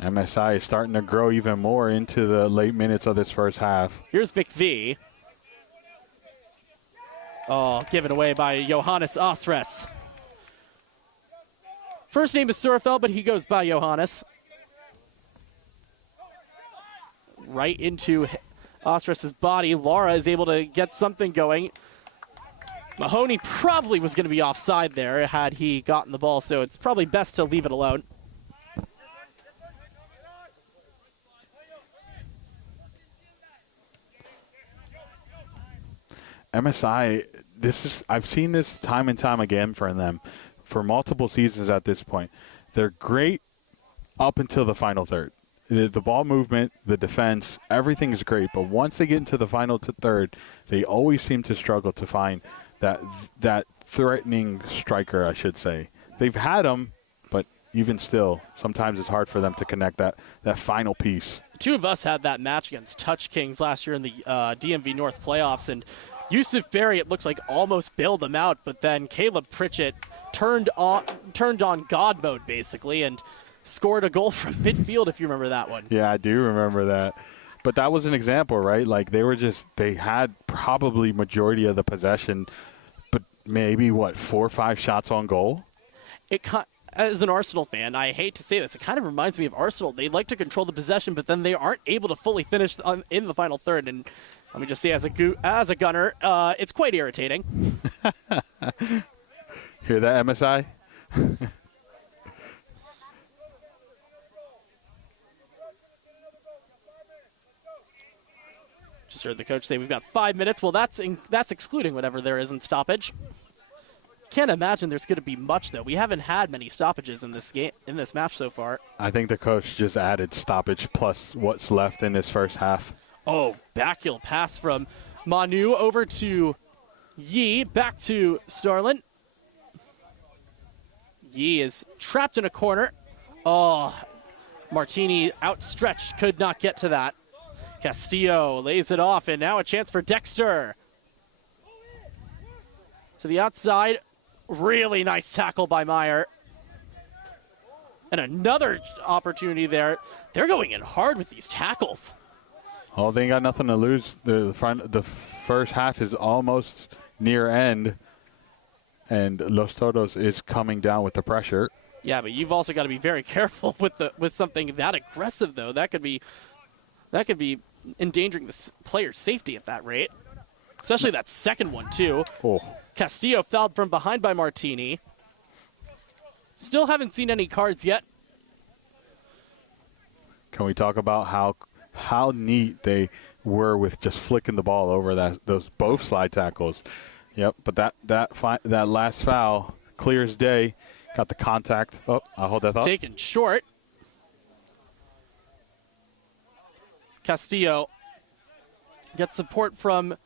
MSI is starting to grow even more into the late minutes of this first half. Here's McVie. Oh, given away by Johannes Osres. First name is Surfeld, but he goes by Johannes. Right into Osres' body. Lara is able to get something going. Mahoney probably was going to be offside there had he gotten the ball, so it's probably best to leave it alone. MSI, I've seen this time and time again from them for multiple seasons at this point. They're great up until the final third. The ball movement, the defense, everything is great. But once they get into the final third, they always seem to struggle to find that threatening striker, I should say. They've had them, but even still, sometimes it's hard for them to connect that final piece. The two of us had that match against Touch Kings last year in the DMV North playoffs, and Yusuf Berry, it looked like almost bailed them out, but then Caleb Pritchett turned on God mode, basically, and scored a goal from midfield, if you remember that one. Yeah, I do remember that. But that was an example, right? Like, they had probably majority of the possession, but maybe, 4 or 5 shots on goal? As an Arsenal fan, I hate to say this, it kind of reminds me of Arsenal. They like to control the possession, but then they aren't able to fully finish in the final third. And let me just say, as a gunner, it's quite irritating. Hear that, MSI? Just heard the coach say we've got 5 minutes. Well, that's excluding whatever there is in stoppage. Can't imagine there's going to be much, though. We haven't had many stoppages in this match so far. I think the coach just added stoppage plus what's left in this first half. Oh, backheel pass from Manu over to Yi, back to Starlin. Yi is trapped in a corner. Oh, Martini outstretched, could not get to that. Castillo lays it off, and now a chance for Dexter. To the outside. Really nice tackle by Meyer. And another opportunity there. They're going in hard with these tackles. Oh, they ain't got nothing to lose. The first half is almost near end, and Los Toros is coming down with the pressure. Yeah, but you've also got to be very careful with something that aggressive, though. That could be endangering the player's safety at that rate, especially that second one too. Oh. Castillo fouled from behind by Martini. Still haven't seen any cards yet. Can we talk about how neat they were with just flicking the ball over those both slide tackles? Yep, but that last foul, clear as day, got the contact. Oh, I'll hold that thought. Taken short. Castillo gets support from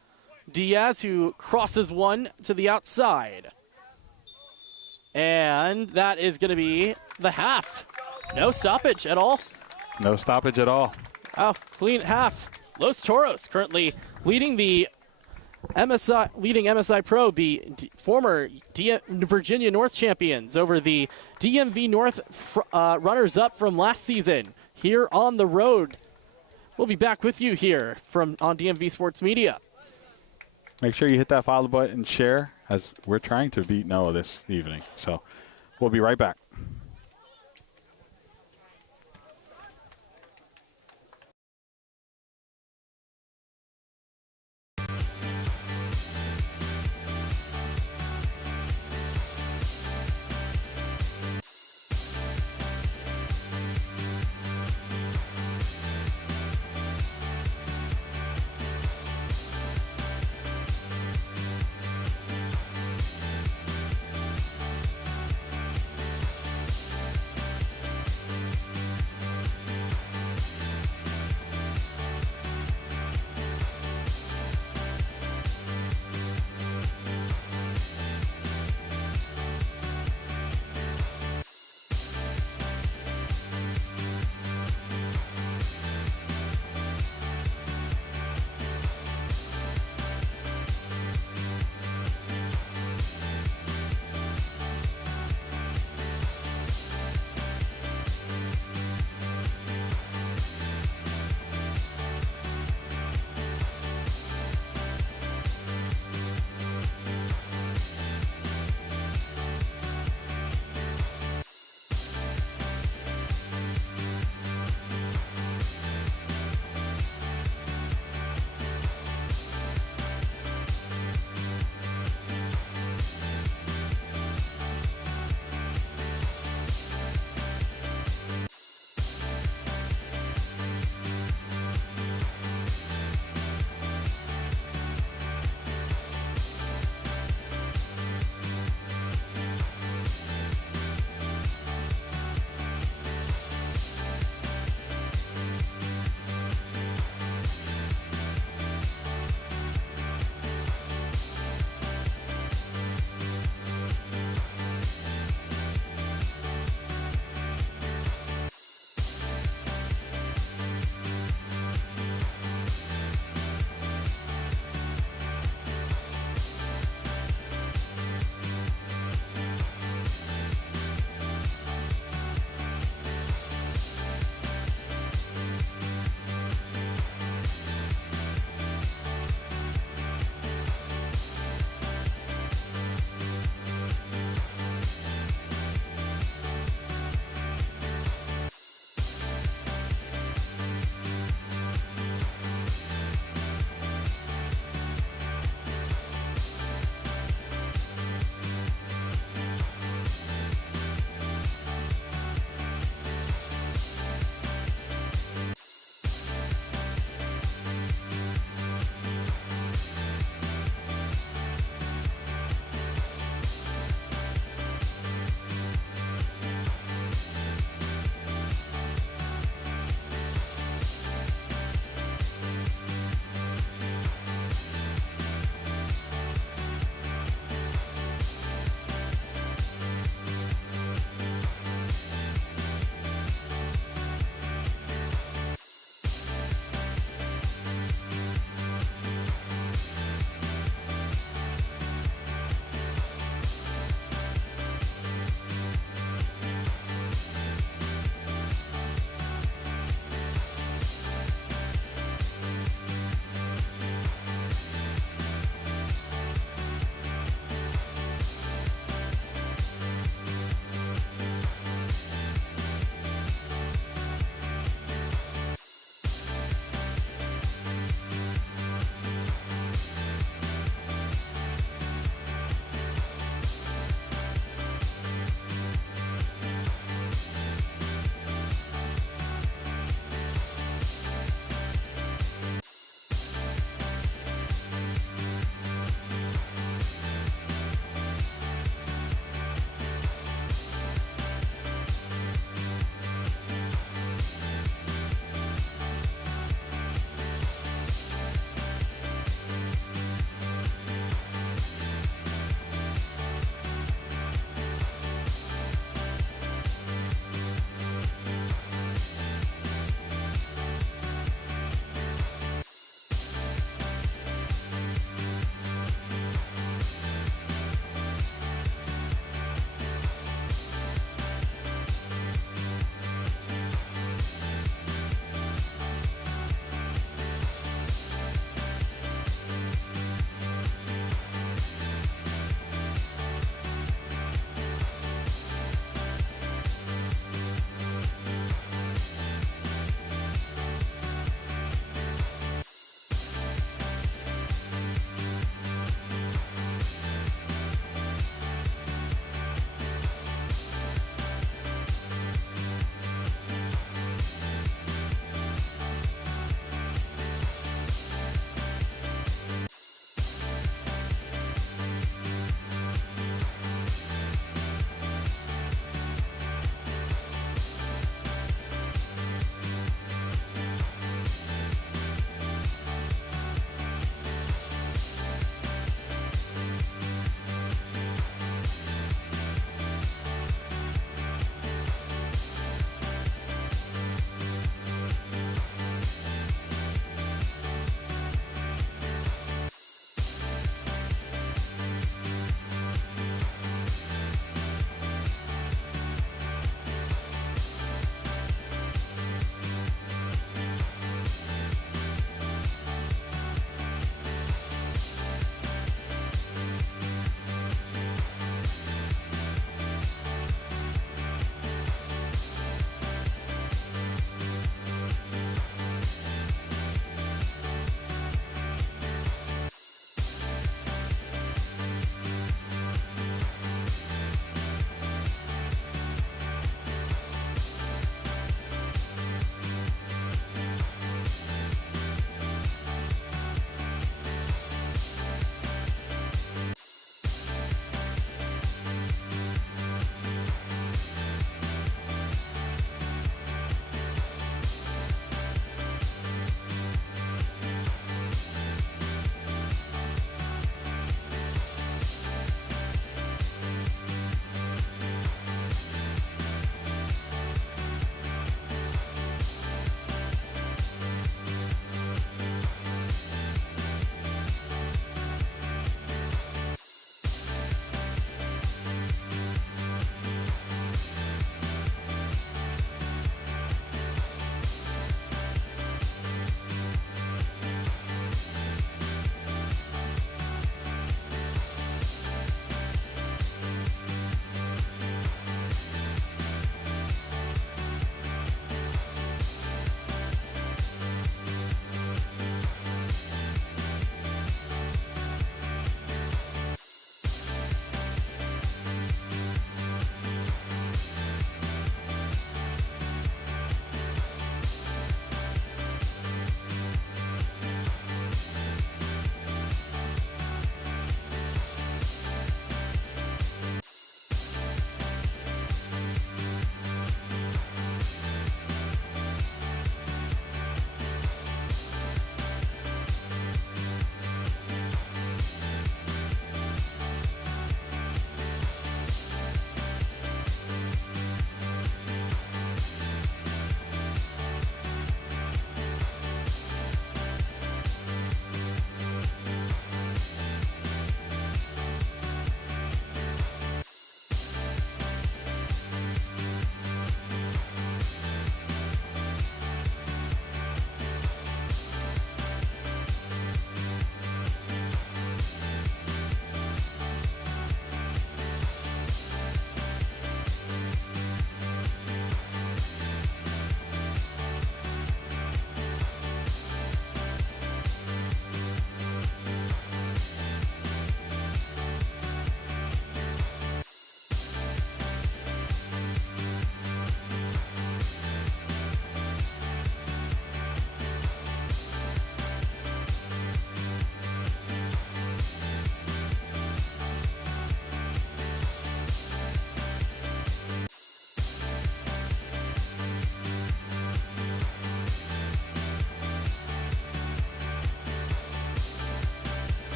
Diaz, who crosses one to the outside. And that is going to be the half. No stoppage at all. No stoppage at all. Oh, clean half. Los Toros currently leading the MSI Pro, the former Virginia North champions over the DMV North runners-up from last season here on the road. We'll be back with you here on DMV Sports Media. Make sure you hit that follow button and share, as we're trying to beat Noah this evening. So we'll be right back.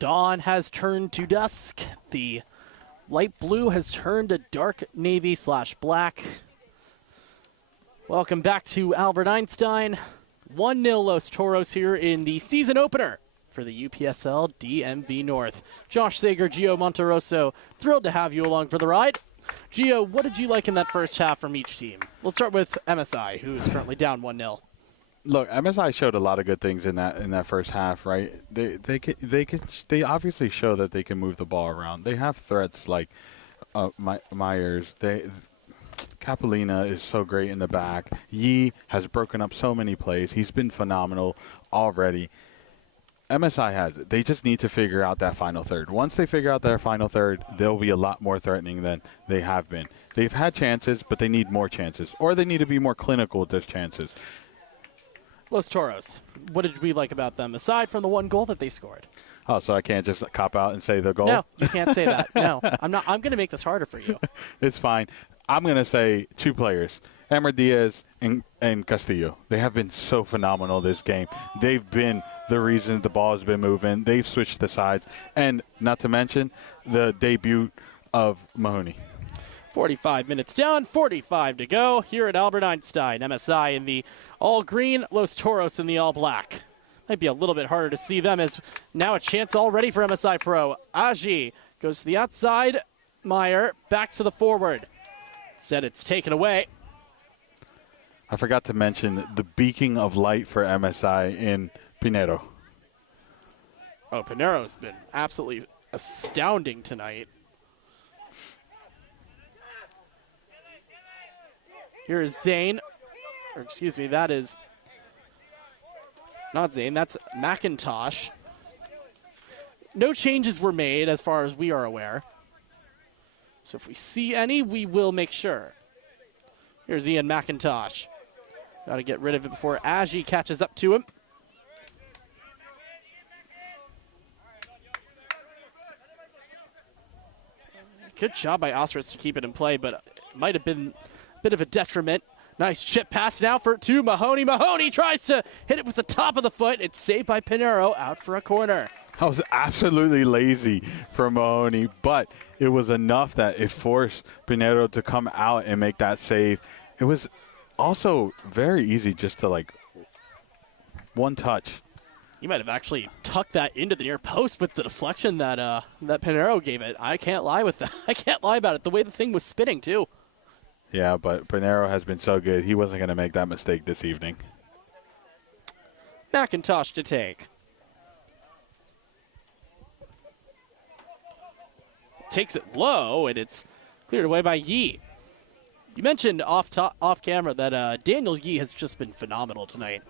Dawn has turned to dusk. The light blue has turned to dark navy / black. Welcome back to Albert Einstein. 1-0 Los Toros here in the season opener for the UPSL DMV North. Josh Sager, Gio Monterosso, thrilled to have you along for the ride. Gio, what did you like in that first half from each team? We'll start with MSI, who is currently down 1-0. Look, MSI showed a lot of good things in that first half, right? They obviously show that they can move the ball around. They have threats like Myers. Capellina is so great in the back. Yi has broken up so many plays. He's been phenomenal already. MSI has it. They just need to figure out that final third. Once they figure out their final third, they'll be a lot more threatening than they have been. They've had chances, but they need more chances, or they need to be more clinical with those chances. Los Toros, what did we like about them, aside from the one goal that they scored? Oh, so I can't just cop out and say the goal? No, you can't say that. No, I'm not. I'm going to make this harder for you. It's fine. I'm going to say two players, Emer Diaz and Castillo. They have been so phenomenal this game. They've been the reason the ball has been moving. They've switched the sides. And not to mention the debut of Mahoney. 45 minutes down, 45 to go here at Albert Einstein. MSI in the all-green, Los Toros in the all-black. Might be a little bit harder to see them as now a chance already for MSI Pro. Aji goes to the outside. Meyer back to the forward. Instead, it's taken away. I forgot to mention the beaking of light for MSI in Pinero. Oh, Pinero's been absolutely astounding tonight. Here is Zane. Or excuse me, that is not Zane, that's McIntosh. No changes were made as far as we are aware. So if we see any, we will make sure. Here's Ian McIntosh. Got to get rid of it before Aji catches up to him. Good job by Ostritz to keep it in play, but it might have been a bit of a detriment. Nice chip pass now to Mahoney. Mahoney tries to hit it with the top of the foot. It's saved by Pinero, out for a corner. That was absolutely lazy from Mahoney, but it was enough that it forced Pinero to come out and make that save. It was also very easy just to, like, one touch. You might have actually tucked that into the near post with the deflection that that Pinero gave it. I can't lie with that. I can't lie about it. The way the thing was spinning, too. Yeah, but Pinero has been so good. He wasn't going to make that mistake this evening. McIntosh to take. Takes it low, and it's cleared away by Yi. You mentioned off camera that Daniel Yi has just been phenomenal tonight.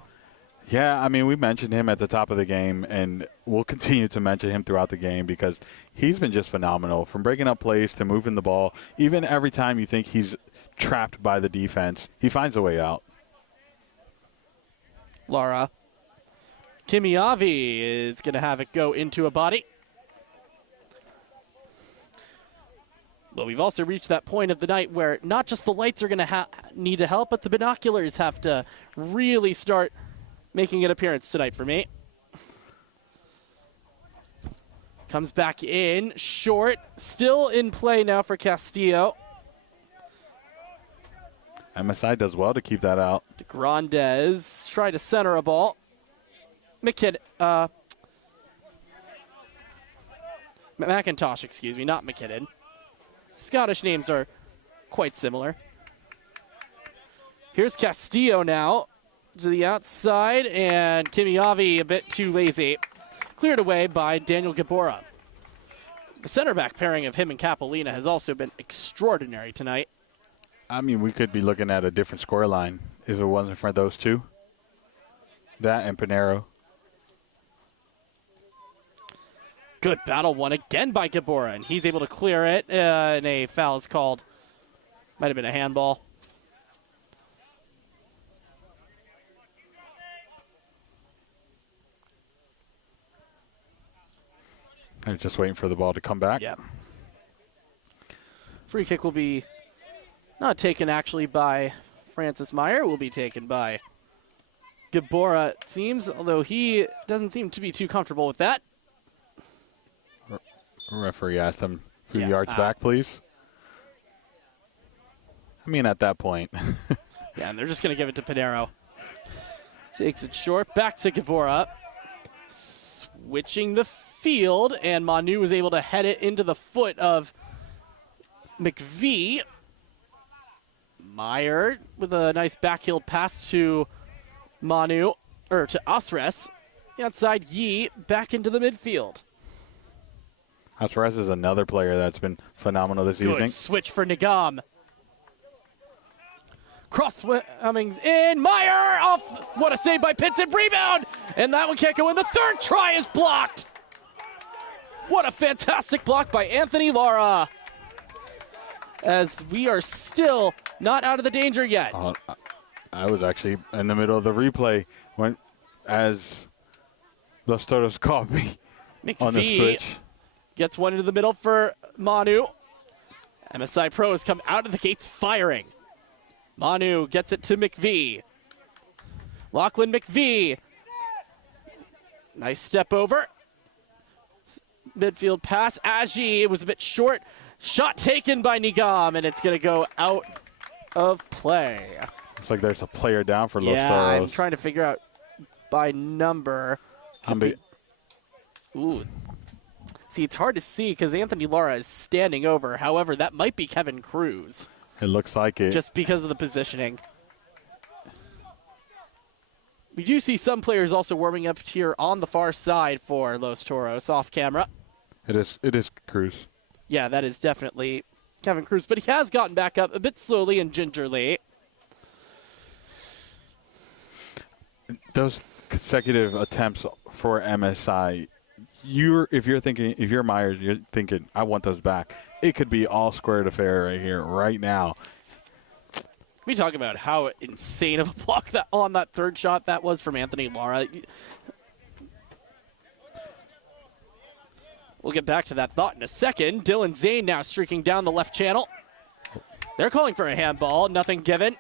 Yeah, I mean, we mentioned him at the top of the game, and we'll continue to mention him throughout the game because he's been just phenomenal. From breaking up plays to moving the ball, even every time you think he's trapped by the defense, he finds a way out. Lara. Kimiavi is going to have it go into a body. But we've also reached that point of the night where not just the lights are going to need to help, but the binoculars have to really start making an appearance tonight for me. Comes back in, short, still in play now for Castillo. MSI does well to keep that out. De Grandes try to center a ball. McIntosh, excuse me, not McKinnon. Scottish names are quite similar. Here's Castillo now to the outside, and Kimiavi a bit too lazy. Cleared away by Daniel Gabora. The center back pairing of him and Capellina has also been extraordinary tonight. I mean, we could be looking at a different scoreline if it wasn't for those two. That and Pinero. Good battle won again by Gabora, and he's able to clear it, and a foul is called. Might have been a handball. They're just waiting for the ball to come back. Yeah. Free kick will be not taken actually by Francis Meyer. Will be taken by Gabora, it seems, although he doesn't seem to be too comfortable with that. Referee asked him a few Yeah, yards back, please. I mean, at that point. Yeah, and they're just going to give it to Pinero. Takes it short. Back to Gabora. Switching the field, and Manu was able to head it into the foot of McVie. Meyer with a nice backheel pass to Manu, or to Asres. Outside Yi, back into the midfield. Asres is another player that's been phenomenal this Good evening. switch for Nagam. Cross Cummings in. Meyer off. What a save by Pinson. Rebound. And that one can't go in. The third try is blocked. What a fantastic block by Anthony Lara. As we are still not out of the danger yet. I was actually in the middle of the replay as Los Toros caught me on the switch. Gets one into the middle for Manu. MSI Pro has come out of the gates firing. Manu gets it to McVie. Lachlan McVie. Nice step over. Midfield pass. Aji, it was a bit short. Shot taken by Nigam, and it's going to go out of play. Looks like there's a player down for Los Yeah, Toros. I'm trying to figure out by number. Ooh. See, it's hard to see because Anthony Lara is standing over. However, that might be Kevin Cruz. It looks like it. Just because of the positioning. We do see some players also warming up here on the far side for Los Toros off camera. It is Cruz. Yeah, that is definitely Kevin Cruz, but he has gotten back up a bit slowly and gingerly. Those consecutive attempts for MSI, if you're Myers, you're thinking, I want those back. It could be all square to fair right here, right now. We talk about how insane of a block that on that third shot that was from Anthony Lara. We'll get back to that thought in a second. Dylan Zane now streaking down the left channel. They're calling for a handball. Nothing given,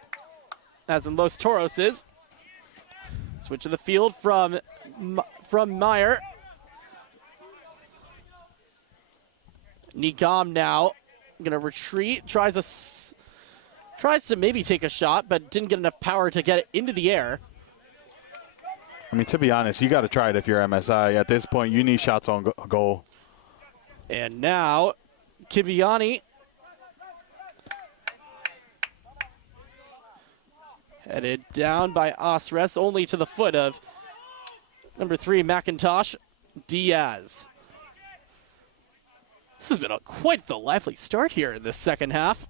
as in Los Toros is. Switch of the field from Meyer. Nigam now going to retreat. Tries to maybe take a shot, but didn't get enough power to get it into the air. I mean, to be honest, you got to try it if you're MSI. At this point, you need shots on goal. And now, Kiviani headed down by Asres, only to the foot of number 3, McIntosh Diaz. This has been quite the lively start here in this second half.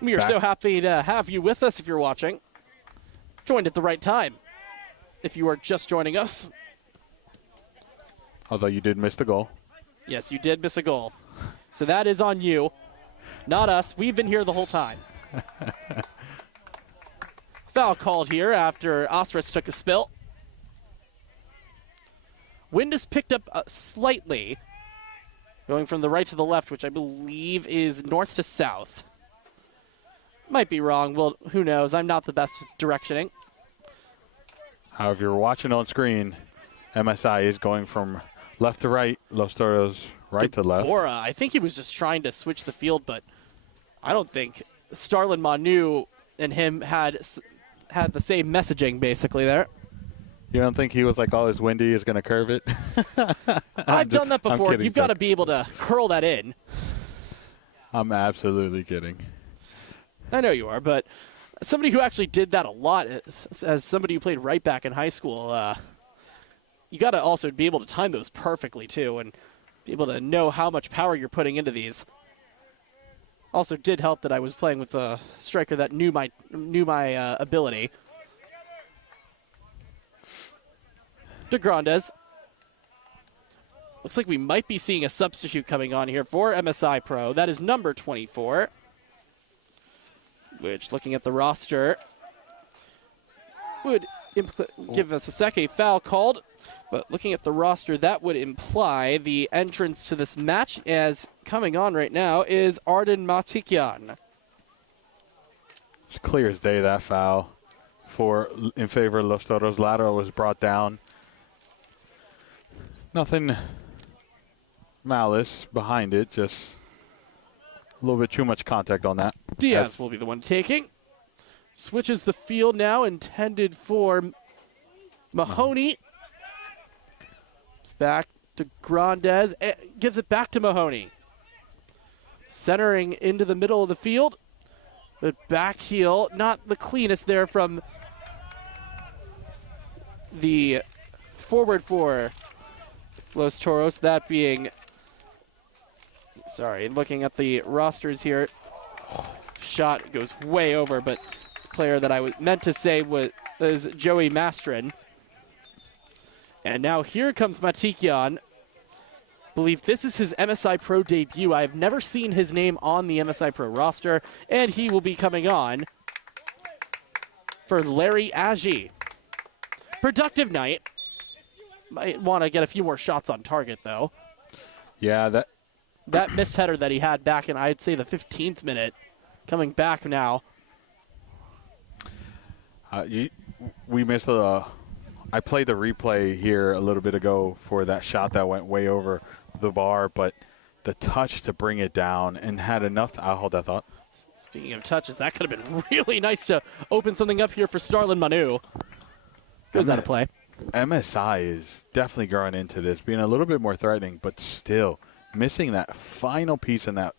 We are so happy to have you with us if you're watching. Joined at the right time if you are just joining us. Although you did miss the goal. Yes, you did miss a goal. So that is on you, not us. We've been here the whole time. Foul called here after Asres took a spill. Wind is picked up slightly, going from the right to the left, which I believe is north to south. Might be wrong. Well, who knows? I'm not the best at directioning. However, if you're watching on screen, MSI is going from left to right, Los Toros right to left. Bora, I think he was just trying to switch the field, but I don't think Starlin Manu and him had the same messaging basically there. You don't think he was like, oh, his windy is going to curve it? I've done that before. Kidding, You've got to be able to curl that in. I'm absolutely kidding. I know you are, but somebody who actually did that a lot, as somebody who played right back in high school, you got to also be able to time those perfectly too, and be able to know how much power you're putting into these. Also, did help that I was playing with a striker that knew my ability. De Grandes. Looks like we might be seeing a substitute coming on here for MSI Pro. That is number 24. Which, looking at the roster, would give us a foul called. But looking at the roster, that would imply the entrance to this match, as coming on right now is Arden Matikian. It's clear as day, that foul in favor of Los Toros. Lateral was brought down. Nothing malice behind it, just a little bit too much contact on that. Diaz will be the one taking. Switches the field now, intended for Mahoney. It's back to Grandez. Gives it back to Mahoney. Centering into the middle of the field. The back heel, not the cleanest there from the forward for Los Toros. That being, sorry, looking at the rosters here. Shot goes way over, but the player that I was meant to say was Joey Mastrin. And now here comes Matikian. Believe this is his MSI Pro debut. I've never seen his name on the MSI Pro roster, and he will be coming on for Larry Agee. Productive night. Might want to get a few more shots on target, though. Yeah, that missed header that he had back in, I'd say, the 15th minute, coming back now. We missed I played the replay here a little bit ago for that shot that went way over the bar, but the touch to bring it down and had enough to, I'll hold that thought. Speaking of touches, that could have been really nice to open something up here for Starlin Manu. Goes out of play. MSI is definitely growing into this, being a little bit more threatening, but still missing that final piece in that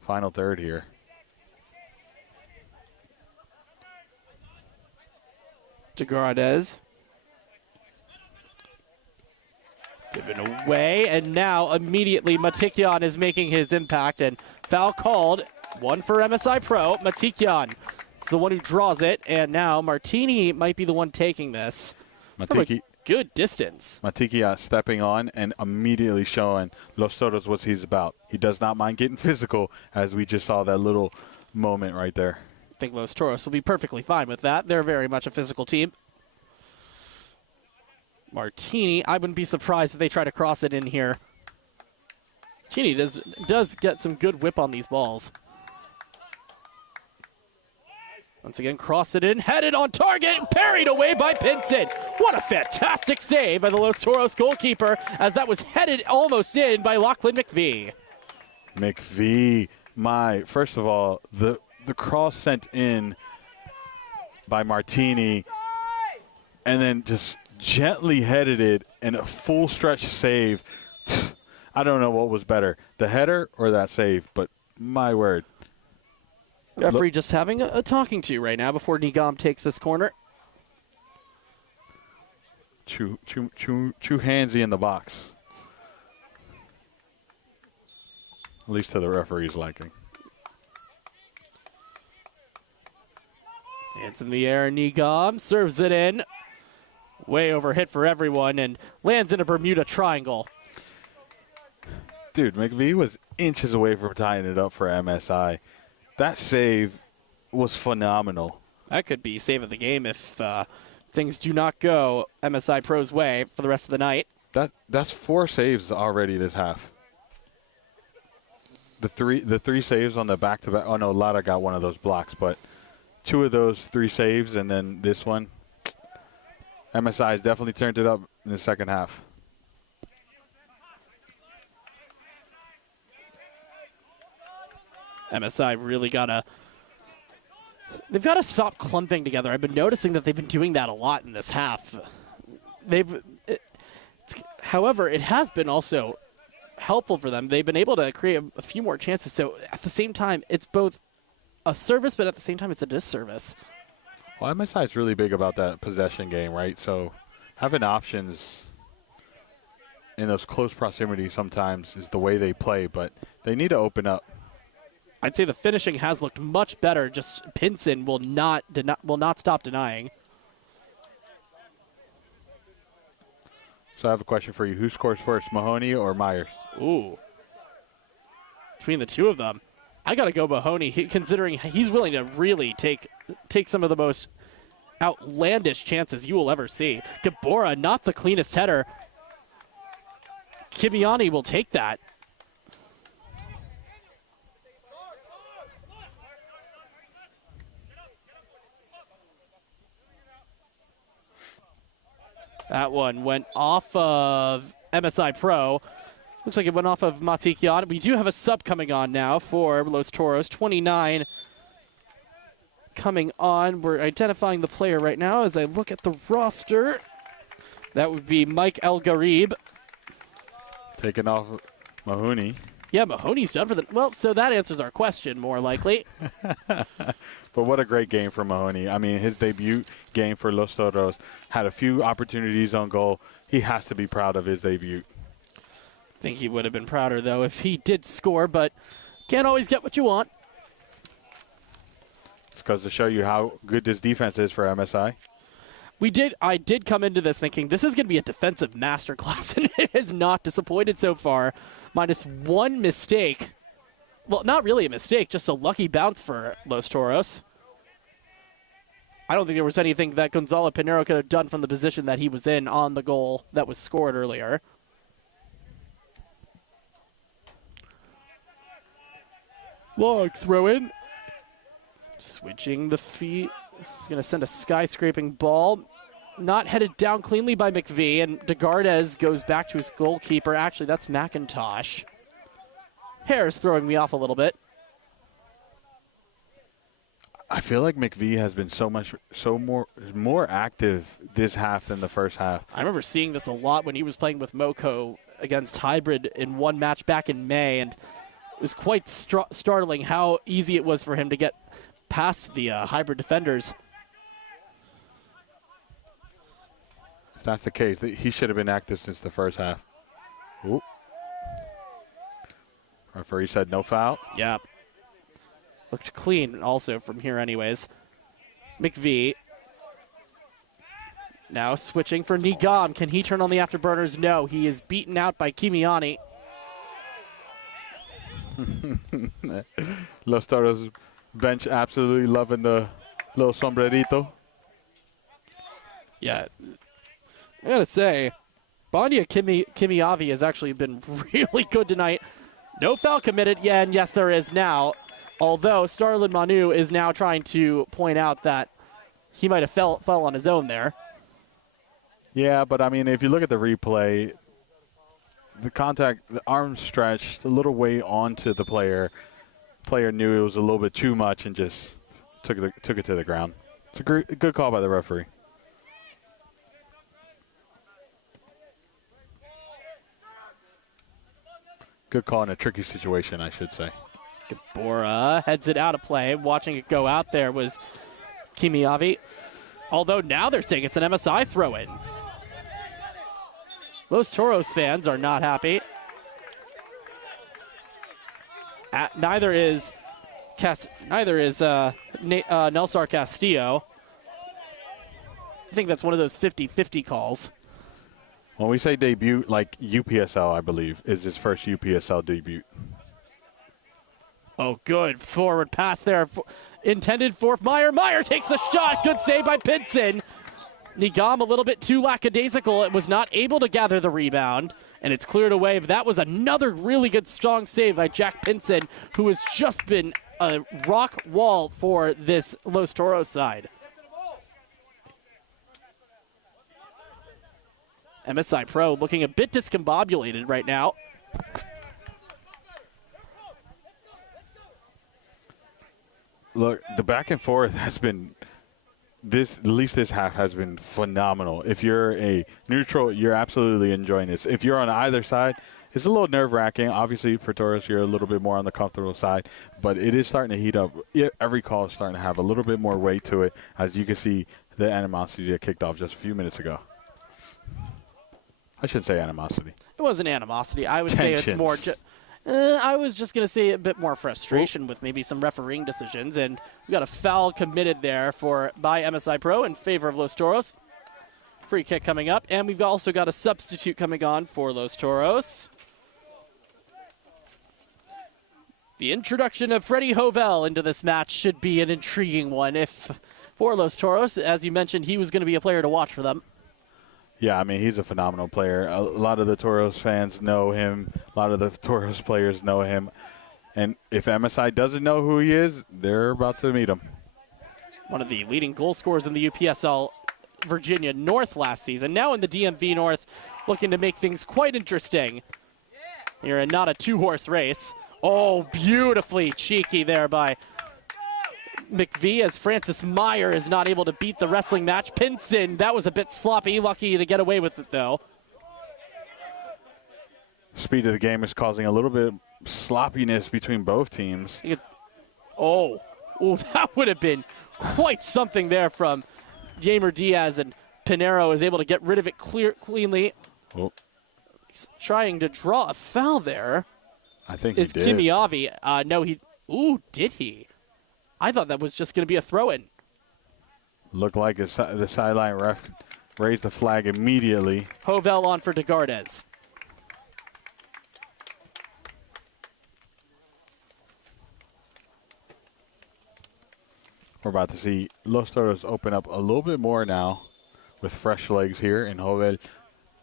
final third here. To Grandez. Given away, and now immediately Matikian is making his impact, and foul called. One for MSI Pro. Matikian is the one who draws it, and now Martini might be the one taking this. From a good distance. Matikian stepping on and immediately showing Los Toros what he's about. He does not mind getting physical, as we just saw that little moment right there. I think Los Toros will be perfectly fine with that. They're very much a physical team. Martini, I wouldn't be surprised if they try to cross it in here. Martini does get some good whip on these balls. Once again, cross it in, headed on target, parried away by Pinson. What a fantastic save by the Los Toros goalkeeper, as that was headed almost in by Lachlan McVie. McVie, first of all, the cross sent in by Martini, and then just gently headed it and a full stretch save. I don't know what was better, the header or that save, but my word. Referee just having a talking to right now before Nigam takes this corner. Too handsy in the box. At least to the referee's liking. It's in the air, Nigam serves it in. Way over hit for everyone and lands in a Bermuda Triangle. Dude, McVie was inches away from tying it up for MSI. That save was phenomenal. That could be save of the game if things do not go MSI Pro's way for the rest of the night. That's 4 saves already this half. The three saves on the back-to-back. Oh, no, Lada got one of those blocks, but 2 of those 3 saves and then this one. MSI has definitely turned it up in the second half. MSI really they've got to stop clumping together. I've been noticing that they've been doing that a lot in this half. However, it has been also helpful for them. They've been able to create a few more chances. So at the same time, it's both a service, but at the same time, it's a disservice. Well, MSI is really big about that possession game, right? So having options in those close proximity sometimes is the way they play, but they need to open up. I'd say the finishing has looked much better. Just Pinson will not stop denying. So I have a question for you. Who scores first, Mahoney or Myers? Ooh. Between the two of them, I got to go Mahoney, considering he's willing to really take some of the most outlandish chances you will ever see. Gabora, not the cleanest header. Kibiani will take that. That one went off of MSI Pro. Looks like it went off of Matikian. We do have a sub coming on now for Los Toros. 29 coming on. We're identifying the player right now as I look at the roster. That would be Mike El Garib. Taking off Mahoney. Yeah, Mahoney's done for the... Well, so that answers our question, more likely. But what a great game for Mahoney. I mean, his debut game for Los Toros had a few opportunities on goal. He has to be proud of his debut. I think he would have been prouder, though, if he did score, but can't always get what you want. It's because to show you how good this defense is for MSI. I did come into this thinking this is going to be a defensive masterclass, and it has not disappointed so far. Minus one mistake. Well, not really a mistake, just a lucky bounce for Los Toros. I don't think there was anything that Gonzalo Pinero could have done from the position that he was in on the goal that was scored earlier. Long throw in. Switching the feet. He's going to send a skyscraping ball. Not headed down cleanly by McVie, and DeGardes goes back to his goalkeeper. Actually, that's McIntosh. Hair's throwing me off a little bit. I feel like McVie has been more active this half than the first half. I remember seeing this a lot when he was playing with Moco against Hybrid in one match back in May, and it was quite startling how easy it was for him to get past the Hybrid defenders. If that's the case, he should have been active since the first half. Ooh. Referee said no foul. Yeah. Looked clean also from here anyways. McVie. Now switching for Nigam. Can he turn on the afterburners? No. He is beaten out by Kimiani. Los Toros bench absolutely loving the little sombrerito. Yeah. I gotta say, Bondia Kimiavi has actually been really good tonight. No foul committed yet, and yes, there is now. Although Starlin Manu is now trying to point out that he might have fell on his own there. Yeah, but I mean, if you look at the replay, the contact, the arm stretched a little way onto the player. Player knew it was a little bit too much and just took it to the ground. It's a good call by the referee. Good call in a tricky situation, I should say. Gabora heads it out of play. Watching it go out there was Kimiavi. Although now they're saying it's an MSI throw-in. Los Toros fans are not happy. Neither is Nelsar Castillo. I think that's one of those 50-50 calls. When we say debut, like UPSL, I believe, is his first UPSL debut. Oh, good. Forward pass there. Intended for Meyer. Meyer takes the shot. Good save by Pinson. Nigam a little bit too lackadaisical. It was not able to gather the rebound, and it's cleared away. But that was another really good, strong save by Jack Pinson, who has just been a rock wall for this Los Toros side. MSI Pro looking a bit discombobulated right now. Look, the back and forth has been at least this half has been phenomenal. If you're a neutral, you're absolutely enjoying this. If you're on either side, it's a little nerve-wracking. Obviously, for Toros, you're a little bit more on the comfortable side, but it is starting to heat up. Every call is starting to have a little bit more weight to it, as you can see the animosity that kicked off just a few minutes ago. I shouldn't say animosity. It wasn't animosity. I would say it's more I was just going to say a bit more frustration with maybe some refereeing decisions, and we got a foul committed there by MSI Pro in favor of Los Toros. Free kick coming up, and we've also got a substitute coming on for Los Toros. The introduction of Freddie Hovell into this match should be an intriguing one. If for Los Toros, as you mentioned, he was going to be a player to watch for them. Yeah, I mean, he's a phenomenal player. A lot of the Toros fans know him. A lot of the Toros players know him. And if MSI doesn't know who he is, they're about to meet him. One of the leading goal scorers in the UPSL Virginia North last season. Now in the DMV North, looking to make things quite interesting. You're in not a two-horse race. Oh, beautifully cheeky there by McVie as Francis Meyer is not able to beat the wrestling match. Pinson, that was a bit sloppy. Lucky to get away with it, though. Speed of the game is causing a little bit of sloppiness between both teams. Oh, that would have been quite something there from Yamer Diaz, and Pinero is able to get rid of it cleanly. Oh. He's trying to draw a foul there. I think he did. Is Kimiavi? No, he. Ooh, did he? I thought that was just going to be a throw-in. Looked like the sideline ref raised the flag immediately. Hovell on for DeGardes. We're about to see Los Toros open up a little bit more now with fresh legs here, and Hovell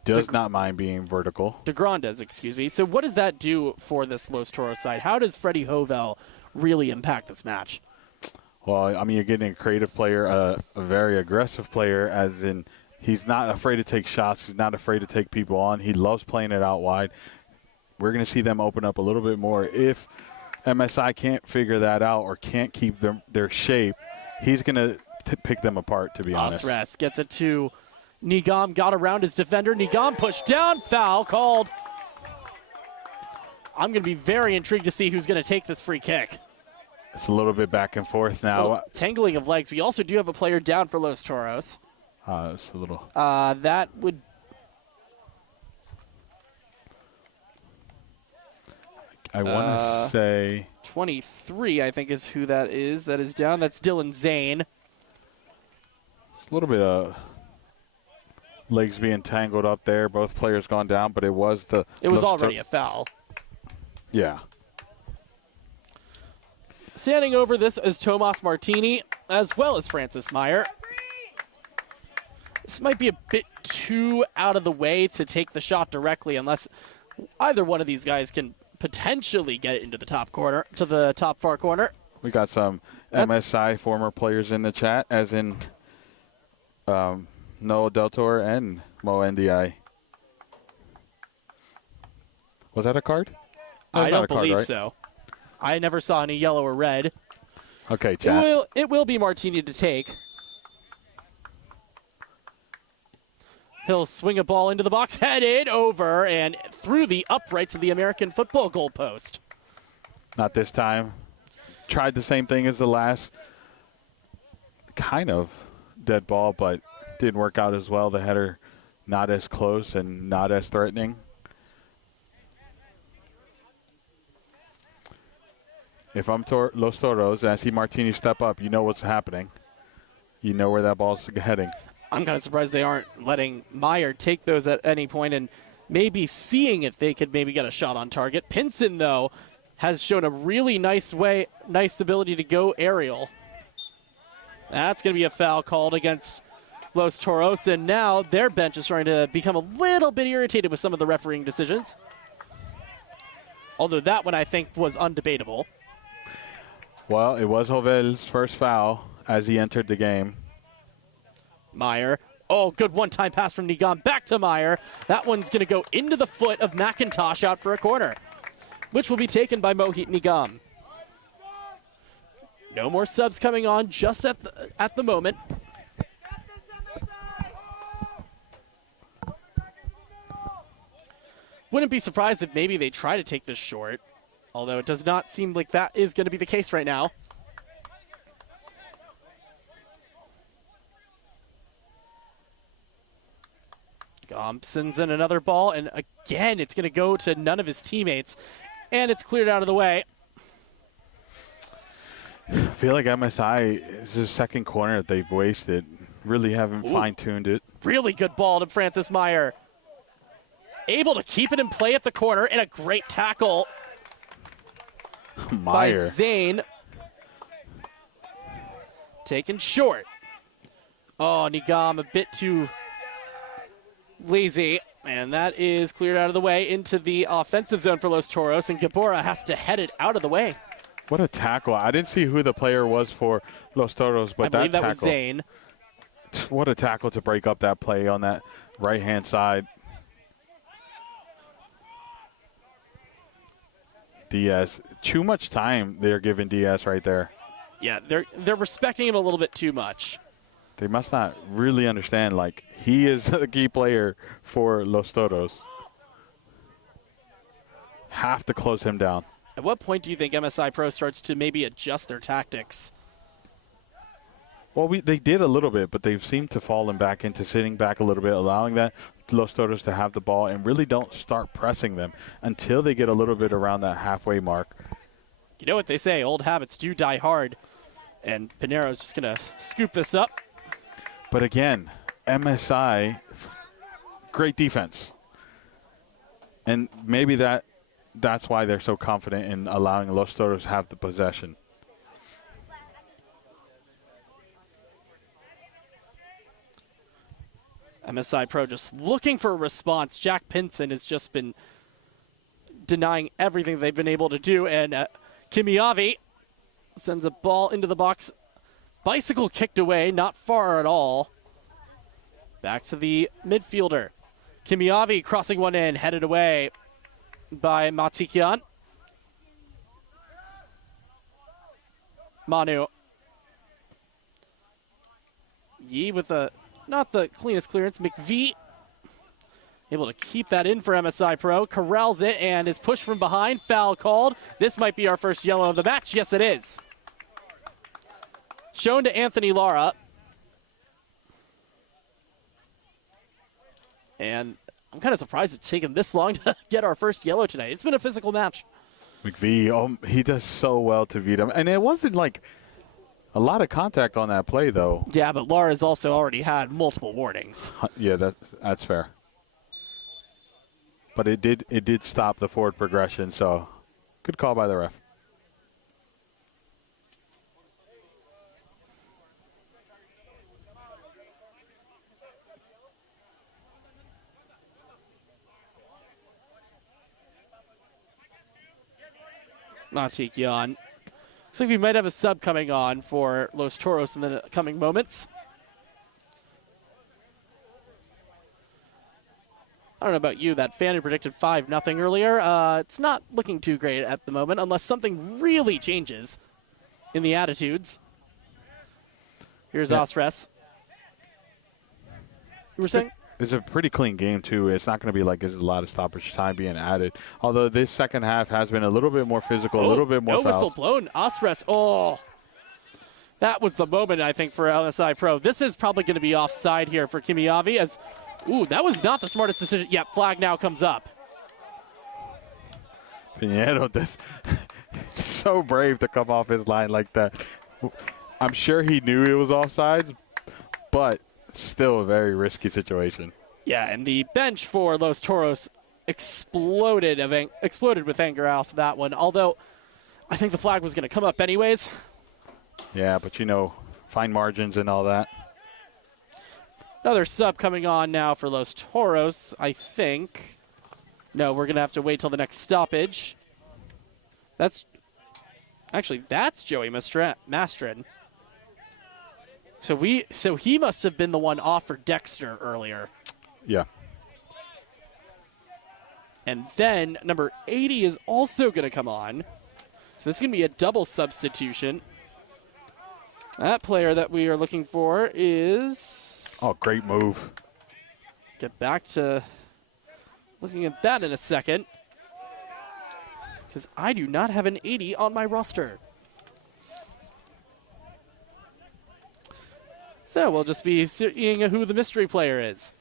does not mind being vertical. DeGrandes, excuse me. So what does that do for this Los Toros side? How does Freddie Hovell really impact this match? Well, I mean, you're getting a creative player, a very aggressive player, as in he's not afraid to take shots. He's not afraid to take people on. He loves playing it out wide. We're going to see them open up a little bit more. If MSI can't figure that out or can't keep their shape, he's going to pick them apart, to be honest. Osres gets it to Nigam, got around his defender. Nigam pushed down, foul called. I'm going to be very intrigued to see who's going to take this free kick. It's a little bit back and forth now. Tangling of legs. We also do have a player down for Los Toros. It's a little. That would. I want to say 23, I think, is who that is. That is down. That's Dylan Zane. A little bit of legs being tangled up there. Both players gone down, but it was the. It was already a foul. Yeah. Standing over this is Tomas Martini, as well as Francis Meyer. This might be a bit too out of the way to take the shot directly, unless either one of these guys can potentially get it into the top corner, to the top far corner. We got some MSI former players in the chat, as in Noah Del Toro and Mo NDI. Was that a card? I don't believe so. I never saw any yellow or red. Okay, chat. It will be Martini to take. He'll swing a ball into the box, headed over and through the uprights of the American football goalpost. Not this time. Tried the same thing as the last kind of dead ball, but didn't work out as well. The header not as close and not as threatening. If I'm Los Toros and I see Martini step up, you know what's happening. You know where that ball's heading. I'm kind of surprised they aren't letting Meyer take those at any point and maybe seeing if they could maybe get a shot on target. Pinson, though, has shown a really nice ability to go aerial. That's going to be a foul called against Los Toros, and now their bench is starting to become a little bit irritated with some of the refereeing decisions. Although that one, I think, was undebatable. Well, it was Hovell's first foul as he entered the game. Meyer. Oh, good one-time pass from Nigam. Back to Meyer. That one's going to go into the foot of McIntosh out for a corner, which will be taken by Mohit Nigam. No more subs coming on just at the moment. Wouldn't be surprised if maybe they try to take this short, although it does not seem like that is going to be the case right now. Gompson's in another ball, and again, it's going to go to none of his teammates, and it's cleared out of the way. I feel like MSI is the second corner that they've wasted. Really haven't fine-tuned it. Really good ball to Francis Meyer. Able to keep it in play at the corner, and a great tackle by Zane. Taken short. Oh, Nigam a bit too lazy, and that is cleared out of the way into the offensive zone for Los Toros, and Gabora has to head it out of the way. What a tackle. I didn't see who the player was for Los Toros, but I believe that tackle. Was Zane. What a tackle to break up that play on that right-hand side. Diaz. Too much time they're giving Diaz right there. Yeah, they're respecting him a little bit too much. They must not really understand, like, he is the key player for Los Toros. Have to close him down. At what point do you think MSI Pro starts to maybe adjust their tactics? Well, they did a little bit, but they've seemed to fallen back into sitting back a little bit, allowing that Los Toros to have the ball and really don't start pressing them until they get a little bit around that halfway mark. You know what they say, old habits do die hard. And Pinero's just going to scoop this up. But again, MSI, great defense. And maybe that's why they're so confident in allowing Los Toros to have the possession. MSI Pro just looking for a response. Jack Pinson has just been denying everything they've been able to do. And Kimiavi sends a ball into the box. Bicycle kicked away, not far at all. Back to the midfielder. Kimiavi crossing one in, headed away by Matikian. Manu. Yi with not the cleanest clearance. McVie able to keep that in for MSI Pro. Corrals it and is pushed from behind. Foul called. This might be our first yellow of the match. Yes, it is. Shown to Anthony Lara. And I'm kind of surprised it's taken this long to get our first yellow tonight. It's been a physical match. McVie, he does so well to beat him. And it wasn't like a lot of contact on that play, though. Yeah, but Lara's also already had multiple warnings. Yeah, that's fair. But it did stop the forward progression, so good call by the ref. Matikian. Looks like we might have a sub coming on for Los Toros in the coming moments. I don't know about you, that fan who predicted 5-0 earlier. It's not looking too great at the moment unless something really changes in the attitudes. Here's Osres. You were saying? It's a pretty clean game, too. It's not going to be like there's a lot of stoppage time being added. Although this second half has been a little bit more physical, a little bit more fouls. No whistle blown. Osres, that was the moment, I think, for LSI Pro. This is probably going to be offside here for Kimiavi as, that was not the smartest decision. Yep, flag now comes up. Pinheiro, so brave to come off his line like that. I'm sure he knew it was offsides, but still a very risky situation. Yeah, and the bench for Los Toros exploded with anger off that one, although I think the flag was going to come up anyways. Yeah, but fine margins and all that. Another sub coming on now for Los Toros, I think. No, we're going to have to wait till the next stoppage. That's Joey Mastrin. So he must have been the one off for Dexter earlier. Yeah. And then number 80 is also going to come on. So this is going to be a double substitution. That player that we are looking for is... Oh, great move. Get back to looking at that in a second. Because I do not have an 80 on my roster. So we'll just be seeing who the mystery player is.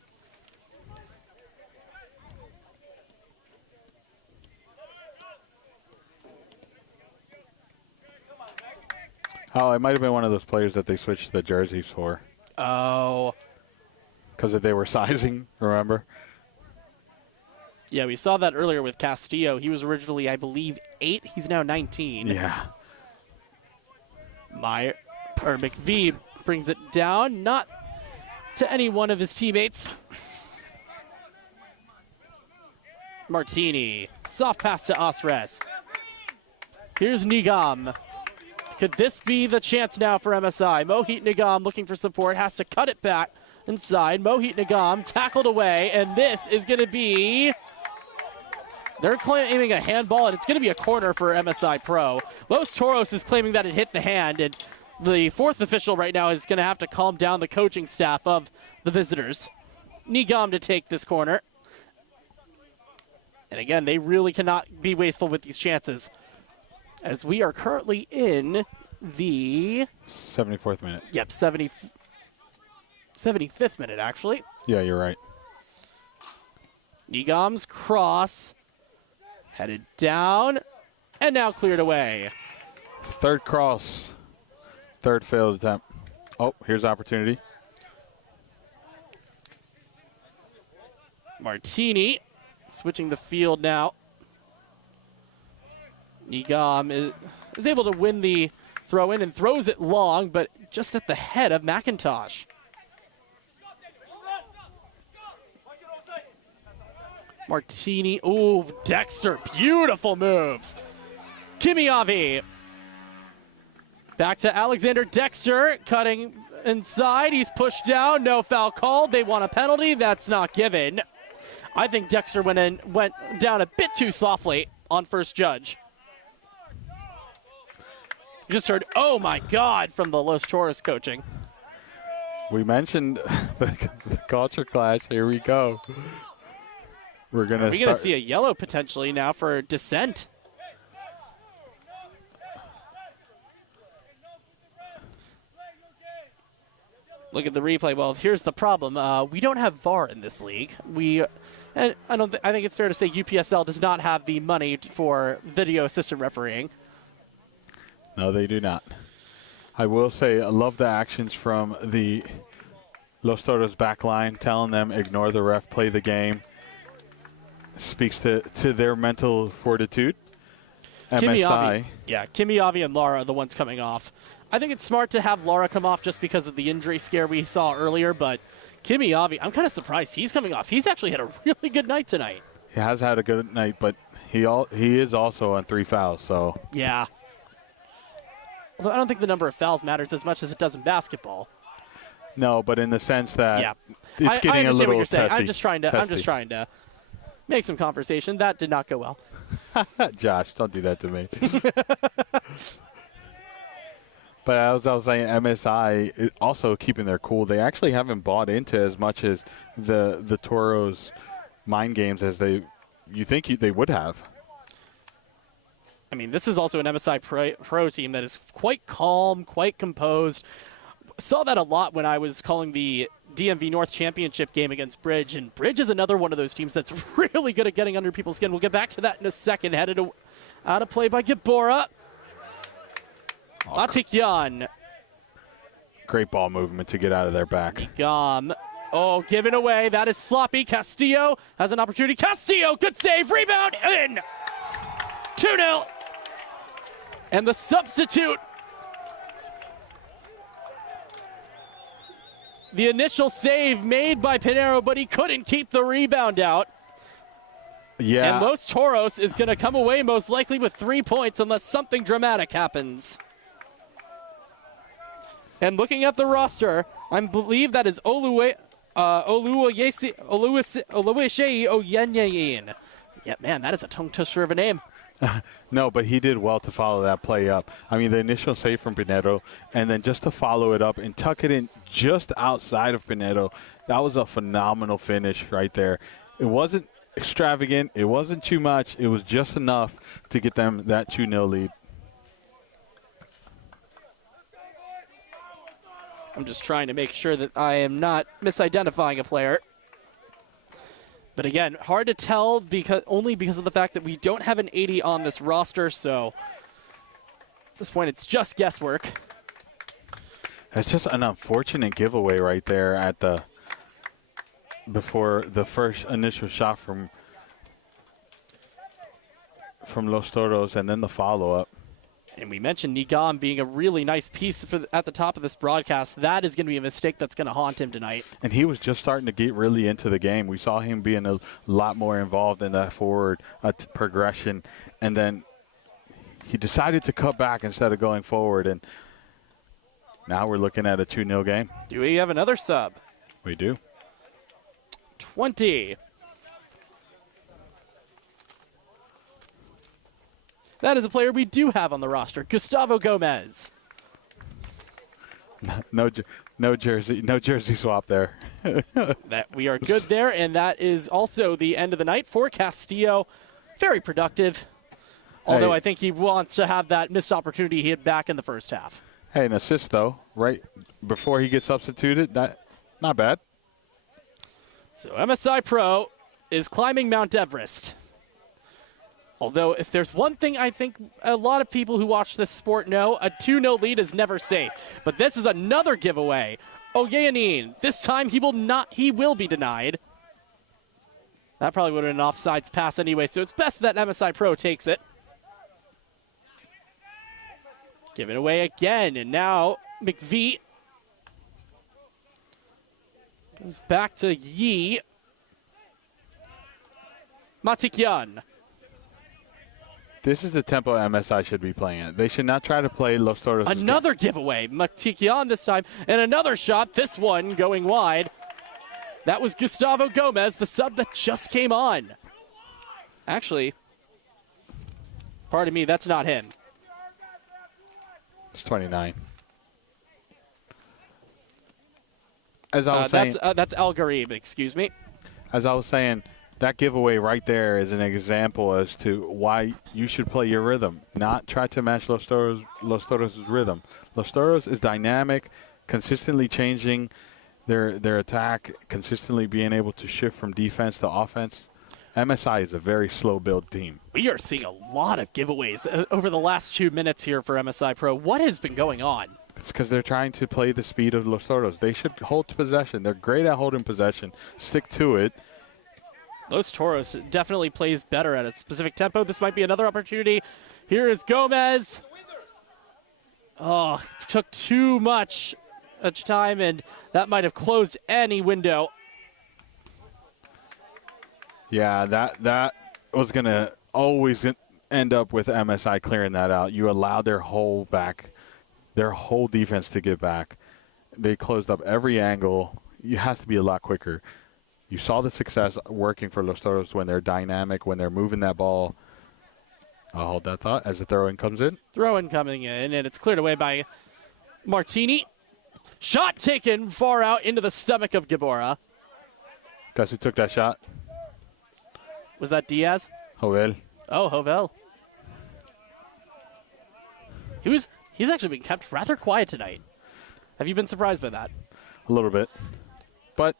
Oh, it might have been one of those players that they switched the jerseys for. Oh. Because they were sizing, remember? Yeah, we saw that earlier with Castillo. He was originally, I believe, 8. He's now 19. Yeah. McVie brings it down, not to any one of his teammates. Martini, soft pass to Osres. Here's Nigam. Could this be the chance now for MSI? Mohit Nigam looking for support, has to cut it back inside. Mohit Nigam tackled away, and this is going to be They're claiming a handball, and it's going to be a corner for MSI Pro. Los Toros is claiming that it hit the hand, and the fourth official right now is going to have to calm down the coaching staff of the visitors. Nigam to take this corner. And again, they really cannot be wasteful with these chances, as we are currently in the 74th minute. Yep, 75th minute, actually. Yeah, you're right. Nigam's cross headed down and now cleared away. Third cross. Third failed attempt. Oh, here's opportunity. Martini switching the field now. Nigam is able to win the throw in and throws it long, but just at the head of McIntosh. Martini, ooh, Dexter, beautiful moves. Kimiavi. Back to Alexander Dexter, cutting inside. He's pushed down, no foul called. They want a penalty, that's not given. I think Dexter went down a bit too softly on first judge. You just heard, oh my God, from the Los Toros coaching. We mentioned the culture clash. Here we go. We're going to see a yellow potentially now for dissent. Look at the replay. Well, here's the problem. We don't have VAR in this league. I think it's fair to say UPSL does not have the money for video assistant refereeing. No, they do not. I will say I love the actions from the Los Toros back line, telling them ignore the ref, play the game. Speaks to their mental fortitude. MSI. Kimiavi and Lara are the ones coming off. I think it's smart to have Lara come off just because of the injury scare we saw earlier, but Kimiavi, I'm kind of surprised he's coming off. He's actually had a really good night tonight. He has had a good night, but he is also on 3 fouls, so. Yeah. Although I don't think the number of fouls matters as much as it does in basketball. No, but in the sense that it's I getting a little testy. I'm just trying to make some conversation. That did not go well. Josh, don't do that to me. But as I was saying, MSI also keeping their cool. They actually haven't bought into as much as the Toros mind games as you think they would have. I mean, this is also an MSI pro team that is quite calm, quite composed. Saw that a lot when I was calling the DMV North Championship game against Bridge, and Bridge is another one of those teams that's really good at getting under people's skin. We'll get back to that in a second. Headed out of play by Gibora. Atikyan. Great ball movement to get out of their back. Gum. Oh, given away. That is sloppy. Castillo has an opportunity. Castillo, good save. Rebound in. 2-0. And the substitute. The initial save made by Pinero, but he couldn't keep the rebound out. Yeah. And Los Toros is going to come away most likely with 3 points unless something dramatic happens. And looking at the roster, I believe that is Oluwaseyi Oyenyeyin. Yeah, man, that is a tongue twister of a name. No, but he did well to follow that play up. I mean, the initial save from Pinedo, and then just to follow it up and tuck it in just outside of Pinedo, that was a phenomenal finish right there. It wasn't extravagant. It wasn't too much. It was just enough to get them that 2-0 lead. I'm just trying to make sure that I am not misidentifying a player. But again, hard to tell only because of the fact that we don't have an 80 on this roster, so at this point it's just guesswork. It's just an unfortunate giveaway right there before the first initial shot from Los Toros and then the follow-up. And we mentioned Nigam being a really nice piece at the top of this broadcast. That is going to be a mistake that's going to haunt him tonight. And he was just starting to get really into the game. We saw him being a lot more involved in that forward progression. And then he decided to cut back instead of going forward. And now we're looking at a 2-0 game. Do we have another sub? We do. 20. That is a player we do have on the roster, Gustavo Gomez. No jersey swap there. That we are good there, and that is also the end of the night for Castillo. Very productive, although Hey. I think he wants to have that missed opportunity he had back in the first half. Hey, an assist though, right before he gets substituted. That not bad. So MSI Pro is climbing Mount Everest. Although, if there's one thing I think a lot of people who watch this sport know, a 2-0 lead is never safe. But this is another giveaway. Oyeanin, this time he will be denied. That probably would have been an offsides pass anyway, so it's best that MSI Pro takes it. Give it away again, and now McVie goes back to Yi. Matikyan. This is the tempo MSI should be playing at. They should not try to play Los Toros. Another giveaway. Matikyan this time, and another shot, this one going wide. That was Gustavo Gomez, the sub that just came on. Actually, pardon me, that's not him. It's 29. As I was saying, that's Al Gharib, excuse me. as I was saying, that giveaway right there is an example as to why you should play your rhythm, not try to match Los Toros' rhythm. Los Toros is dynamic, consistently changing their attack, consistently being able to shift from defense to offense. MSI is a very slow build team. We are seeing a lot of giveaways over the last 2 minutes here for MSI Pro. What has been going on? It's because they're trying to play the speed of Los Toros. They should hold possession. They're great at holding possession. Stick to it. Los Toros definitely plays better at a specific tempo. This might be another opportunity. Here is Gomez. Oh, took too much time, and that might have closed any window. Yeah, that was going to always end up with MSI clearing that out. You allowed their whole defense to get back. They closed up every angle. You have to be a lot quicker. You saw the success working for Los Toros when they're dynamic, when they're moving that ball. I'll hold that thought as the throw-in comes in. Throw-in coming in, and it's cleared away by Martini. Shot taken far out into the stomach of Gibora. Guess who took that shot? Was that Diaz? Jovel. Oh, Jovel. He's actually been kept rather quiet tonight. Have you been surprised by that? A little bit. But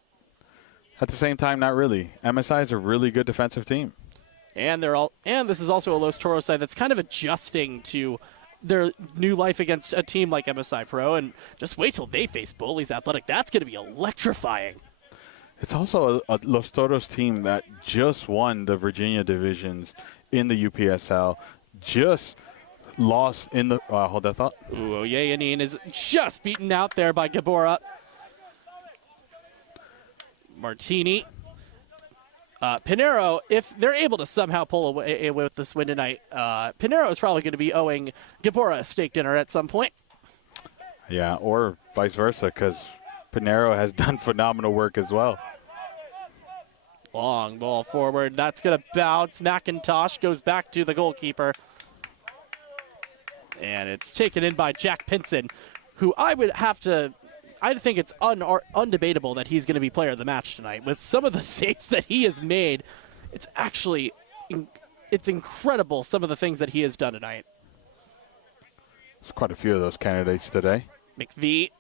at the same time, not really. MSI is a really good defensive team. And this is also a Los Toros side that's kind of adjusting to their new life against a team like MSI Pro, and just wait till they face Bullies Athletic. That's going to be electrifying. It's also a Los Toros team that just won the Virginia divisions in the UPSL, just lost in the hold that thought. Ooh, Oyeanin is just beaten out there by Gibora. Martini. Pinero, if they're able to somehow pull away with this win tonight, Pinero is probably going to be owing Gibora a steak dinner at some point. Yeah, or vice versa, because Pinero has done phenomenal work as well. Long ball forward. That's going to bounce. McIntosh goes back to the goalkeeper. And it's taken in by Jack Pinson, who I think it's undebatable that he's going to be player of the match tonight. With some of the saves that he has made, it's actually it's incredible some of the things that he has done tonight. There's quite a few of those candidates today. McVie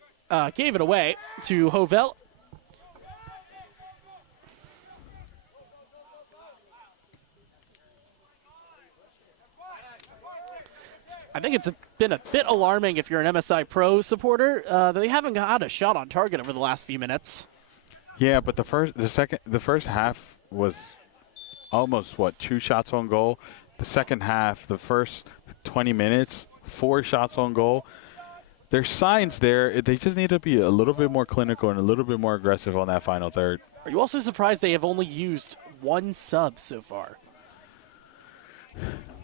gave it away to Jovel. I think it's been a bit alarming if you're an MSI Pro supporter. They haven't got a shot on target over the last few minutes. Yeah, but the first half was almost 2 shots on goal. The second half, the first 20 minutes, 4 shots on goal. There's signs there. They just need to be a little bit more clinical and a little bit more aggressive on that final third. Are you also surprised they have only used 1 sub so far?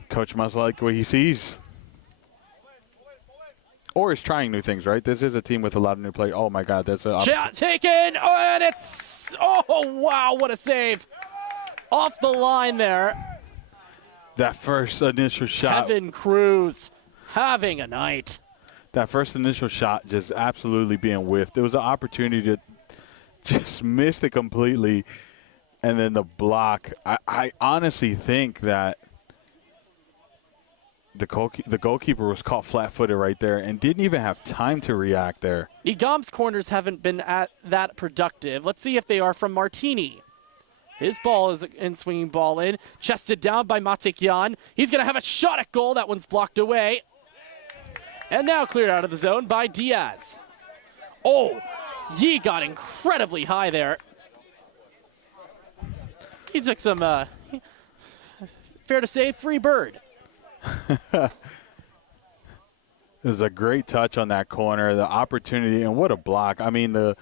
Coach must like what he sees. Or is trying new things, right? This is a team with a lot of new players. Oh, my God. That's a shot taken. Oh, and it's... Oh, wow. What a save. Off the line there. That first initial shot. Kevin Cruz having a night. That first initial shot just absolutely being whiffed. It was an opportunity to just missed it completely. And then the block. I honestly think that the goalkeeper was caught flat-footed right there and didn't even have time to react there. Nigam's corners haven't been that productive. Let's see if they are from Martini. His ball is in swinging ball in. Chested down by Matikyan. He's going to have a shot at goal. That one's blocked away. And now cleared out of the zone by Diaz. Oh, Yi got incredibly high there. He took some, fair to say, free bird. It was a great touch on that corner, the opportunity, and what a block. I mean, the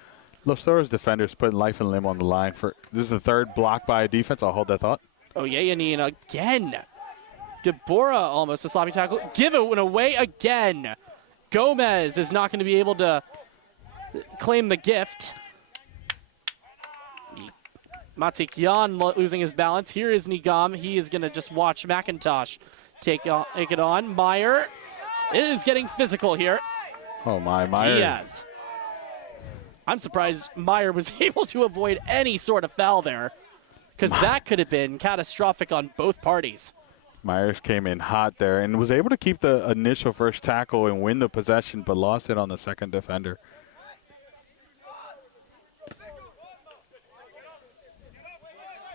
Los Toros defenders putting life and limb on the line. This is the third block by a defense. I'll hold that thought. Oh, yeah, and again. Deborah almost a sloppy tackle. Give it away again. Gomez is not going to be able to claim the gift. Matikyan losing his balance. Here is Nigam. He is going to just watch McIntosh take it on. Meyer is getting physical here. Oh, Meyer. Diaz. I'm surprised Meyer was able to avoid any sort of foul there, because that could have been catastrophic on both parties. Myers came in hot there and was able to keep the initial first tackle and win the possession, but lost it on the second defender.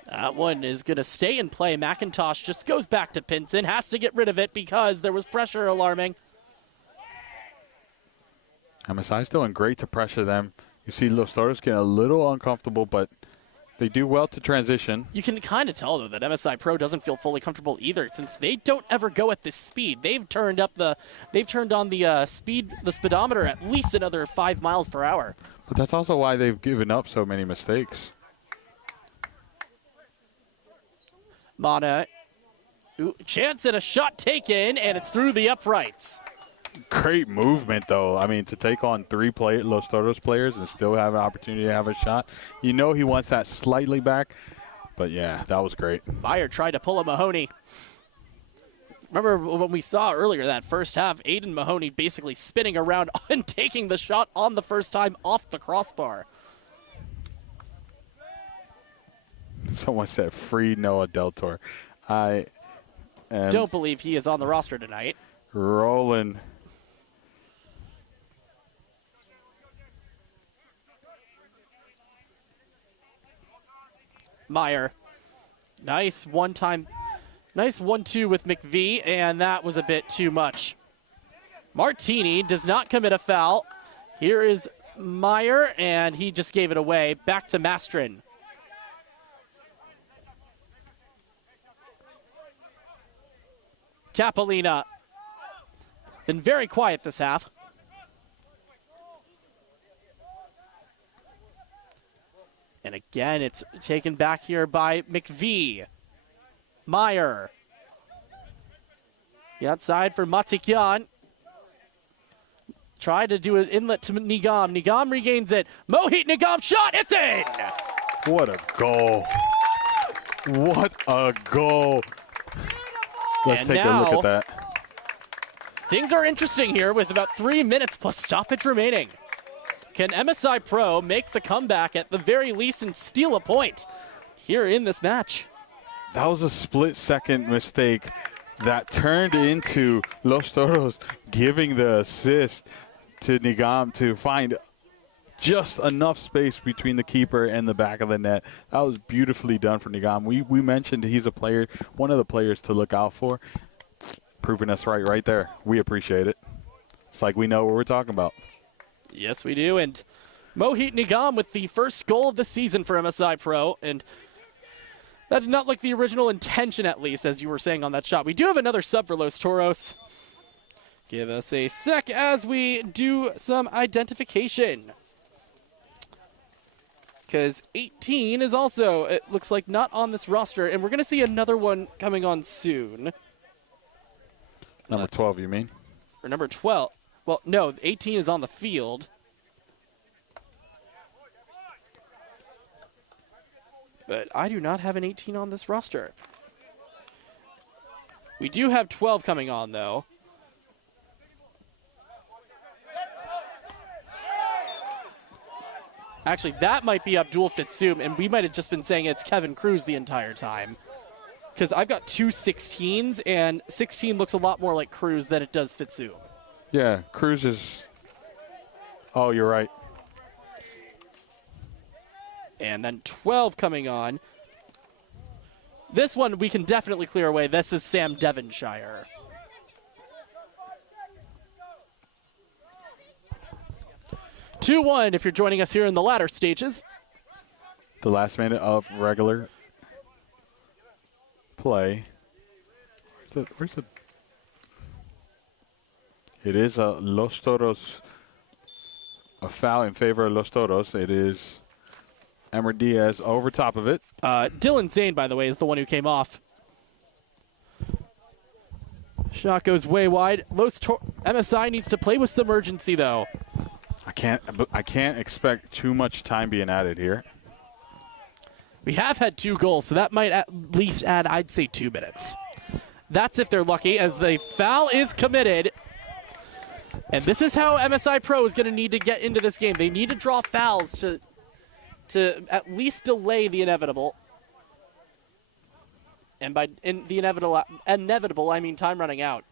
That one is going to stay in play. McIntosh just goes back to Pinson. Has to get rid of it because there was pressure alarming. MSI's doing great to pressure them. You see Los Toros getting a little uncomfortable, but they do well to transition. You can kind of tell, though, that MSI Pro doesn't feel fully comfortable either, since they don't ever go at this speed. They've turned on the speedometer at least another 5 miles per hour. But that's also why they've given up so many mistakes. Mana, chance at a shot taken, and it's through the uprights. Great movement, though. I mean, to take on three Los Toros players and still have an opportunity to have a shot. You know he wants that slightly back, but yeah, that was great. Meyer tried to pull a Mahoney. Remember when we saw earlier that first half, Aiden Mahoney basically spinning around and taking the shot on the first time off the crossbar. Someone said free Noah Deltor. I don't believe he is on the roster tonight. Rolling. Meyer. Nice 1-2 with McVie, and that was a bit too much. Martini does not commit a foul. Here is Meyer, and he just gave it away. Back to Mastrin. Capolina. Been very quiet this half. And again, it's taken back here by McVie. Meyer. The outside for Matikyan. Tried to do an inlet to Nigam. Nigam regains it. Mohit Nigam shot. It's in! What a goal. What a goal. Let's take a look at that. Things are interesting here with about 3 minutes plus stoppage remaining. Can MSI Pro make the comeback at the very least and steal a point here in this match? That was a split-second mistake that turned into Los Toros giving the assist to Nigam to find just enough space between the keeper and the back of the net. That was beautifully done for Nigam. We mentioned he's a player, one of the players to look out for. Proving us right there. We appreciate it. It's like we know what we're talking about. Yes, we do. And Mohit Nigam with the first goal of the season for MSI Pro. And that did not look the original intention, at least, as you were saying on that shot. We do have another sub for Los Toros. Give us a sec as we do some identification. Because 18 is also, it looks like, not on this roster. And we're going to see another one coming on soon. Number 12, you mean? Or number 12. Well, no, 18 is on the field. But I do not have an 18 on this roster. We do have 12 coming on, though. Actually, that might be Abdul Fitsum, and we might have just been saying it's Kevin Cruz the entire time. Because I've got two 16s, and 16 looks a lot more like Cruz than it does Fitsum. Yeah, Cruz is... Oh, you're right. And then 12 coming on. This one we can definitely clear away. This is Sam Devonshire. (2-1) if you're joining us here in the latter stages. The last minute of regular play. Where's the It is a Los Toros, a foul in favor of Los Toros. It is Emer Diaz over top of it. Dylan Zane, by the way, is the one who came off. Shot goes way wide. MSI needs to play with some urgency, though. I can't expect too much time being added here. We have had 2 goals, so that might at least add, I'd say, 2 minutes. That's if they're lucky, as the foul is committed. And this is how MSI Pro is going to need to get into this game. They need to draw fouls to at least delay the inevitable. And by the inevitable, I mean time running out.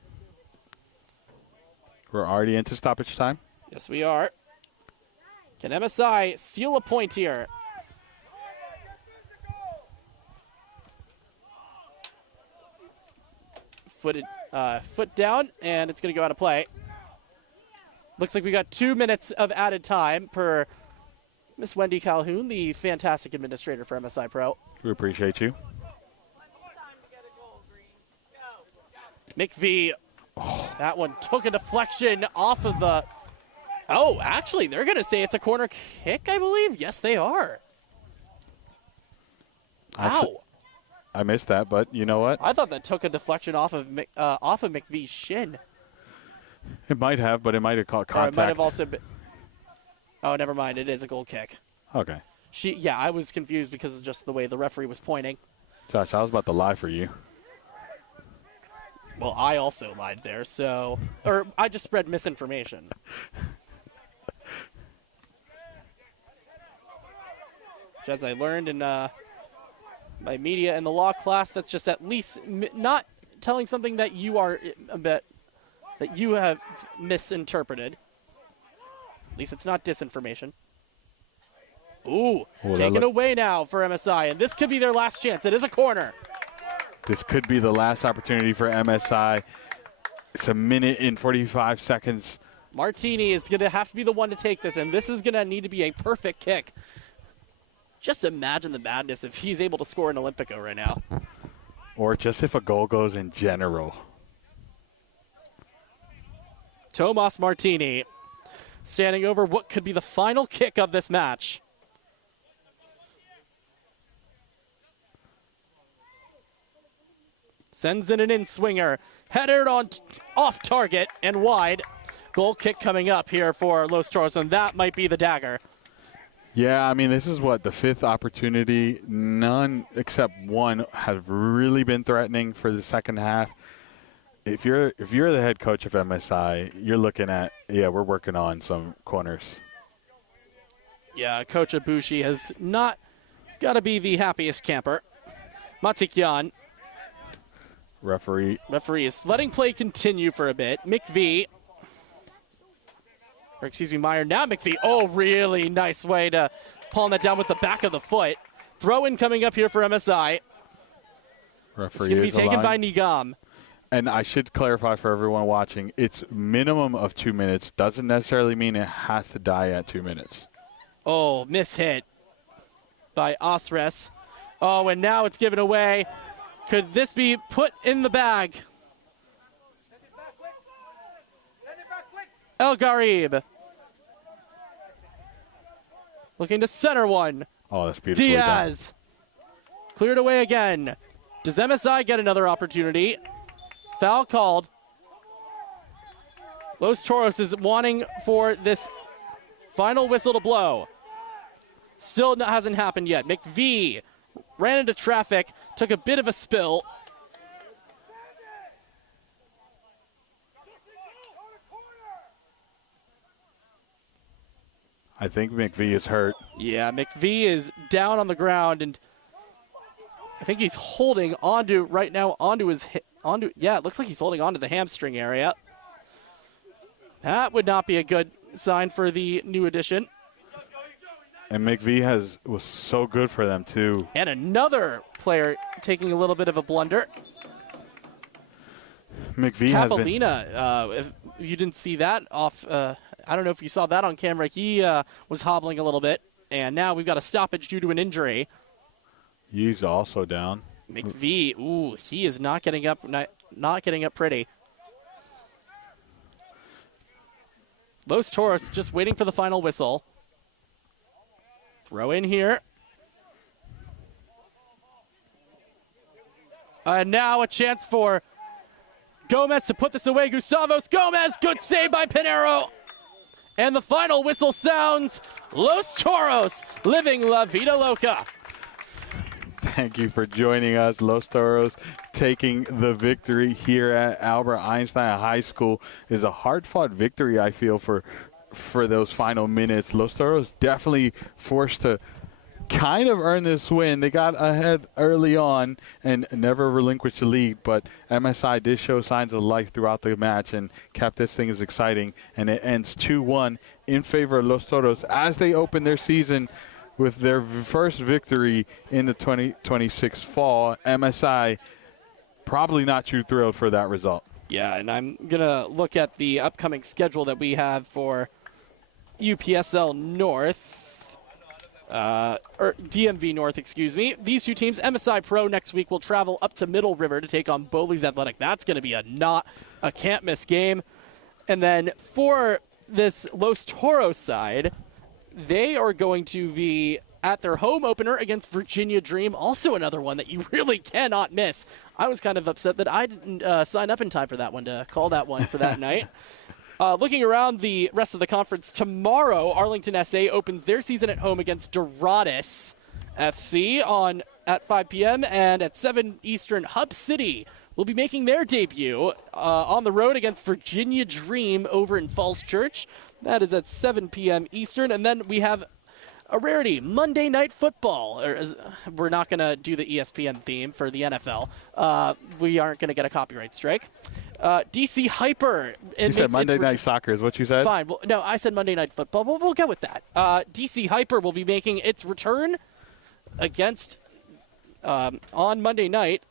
We're already into stoppage time. Yes, we are. Can MSI steal a point here? Foot down, and it's going to go out of play. Looks like we got 2 minutes of added time per Miss Wendy Calhoun, the fantastic administrator for MSI Pro. We appreciate you. McVie, that one took a deflection off of the... Oh, actually, they're going to say it's a corner kick, I believe. Yes, they are. Actually, Ow. I missed that, but you know what? I thought that took a deflection off of McVie's shin. It might have, but it might have caught contact. Or it might have also been... Oh, never mind. It is a goal kick. Okay. Yeah, I was confused because of just the way the referee was pointing. Josh, I was about to lie for you. Well, I also lied there, so... Or I just spread misinformation. Which, as I learned in my media and the law class, that's just at least not telling something that you are that you have misinterpreted. At least it's not disinformation. Ooh, taken away now for MSI, and this could be their last chance. It is a corner. This could be the last opportunity for MSI. It's 1 minute and 45 seconds. Martini is going to have to be the one to take this, and this is going to need to be a perfect kick. Just imagine the madness if he's able to score an Olympico right now. Or just if a goal goes in general. Tomas Martini standing over what could be the final kick of this match. Sends in an in-swinger. Headed on off target and wide. Goal kick coming up here for Los Toros, and that might be the dagger. Yeah, I mean, this is what, the 5th opportunity. None except one have really been threatening for the second half. If you're the head coach of MSI, you're looking at, yeah, we're working on some corners. Yeah, Coach Ibushi has not got to be the happiest camper. Matikyan. Referee is letting play continue for a bit. McVie. Or excuse me, Meyer. Now McVie. Oh, really nice way to palm that down with the back of the foot. Throw in coming up here for MSI. Referee it's going to be taken by Nigam. And I should clarify for everyone watching, it's minimum of 2 minutes. Doesn't necessarily mean it has to die at 2 minutes. Oh, mishit by Osres. Oh, and now it's given away. Could this be put in the bag? El Garib. Looking to center one. Oh, that's beautiful. Diaz. Cleared away again. Does MSI get another opportunity? Foul called. Los Toros is wanting for this final whistle to blow. Still hasn't happened yet. McVie ran into traffic, took a bit of a spill. I think McVie is hurt. Yeah, McVie is down on the ground, and I think he's holding onto right now yeah, it looks like he's holding onto the hamstring area. That would not be a good sign for the new addition. And McVie was so good for them, too. And another player taking a little bit of a blunder. McVie Capellina, if you didn't see that off, I don't know if you saw that on camera. He was hobbling a little bit, and now we've got a stoppage due to an injury. He's also down. McVie, ooh, he is not getting up, not getting up pretty. Los Toros just waiting for the final whistle. Throw in here. And now a chance for Gomez to put this away. Gustavos Gomez, good save by Pinheiro. And the final whistle sounds. Los Toros living La Vida Loca. Thank you for joining us. Los Toros taking the victory here at Albert Einstein High School. Is a hard-fought victory, I feel, for those final minutes. Los Toros definitely forced to kind of earn this win. They got ahead early on and never relinquished the lead, but MSI did show signs of life throughout the match and kept this thing as exciting, and it ends 2-1 in favor of Los Toros as they open their season with their first victory in the 2026 fall. MSI probably not too thrilled for that result. Yeah, and I'm going to look at the upcoming schedule that we have for UPSL North, or DMV North, excuse me. These two teams, MSI Pro next week will travel up to Middle River to take on Bowley's Athletic. That's going to be a can't-miss game. And then for this Los Toros side, they are going to be at their home opener against Virginia Dream, also another one that you really cannot miss. I was kind of upset that I didn't sign up in time for that one to call that one for that night. Looking around the rest of the conference, tomorrow Arlington SA opens their season at home against Dorados FC at 5 p.m. and at 7 Eastern, Hub City will be making their debut on the road against Virginia Dream over in Falls Church. That is at 7 p.m. Eastern. And then we have a rarity, Monday Night Football. We're not going to do the ESPN theme for the NFL. We aren't going to get a copyright strike. DC Hyper. You said Monday Night Soccer is what you said? Fine. Well, no, I said Monday Night Football. We'll go with that. DC Hyper will be making its return against on Monday night.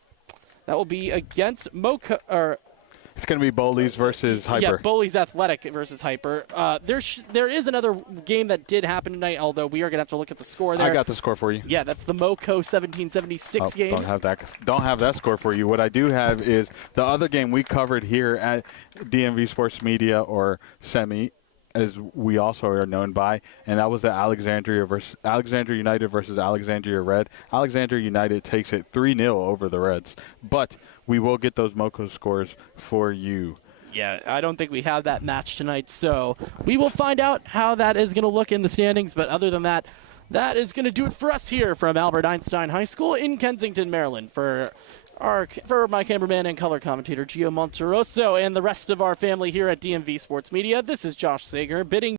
That will be against It's going to be Bowley's versus Hyper. Yeah, Bowley's Athletic versus Hyper. There is another game that did happen tonight, although we are going to have to look at the score there. I got the score for you. Yeah, that's the MoCo 1776 game. Don't have that score for you. What I do have is the other game we covered here at DMV Sports Media, or SEMI, as we also are known by, and that was the Alexandria United versus Alexandria Red. Alexandria United takes it 3-0 over the Reds, but we will get those MoCo scores for you. Yeah, I don't think we have that match tonight, so we will find out how that is going to look in the standings. But other than that, that is going to do it for us here from Albert Einstein High School in Kensington, Maryland. For my cameraman and color commentator, Gio Monteroso, and the rest of our family here at DMV Sports Media, this is Josh Sager bidding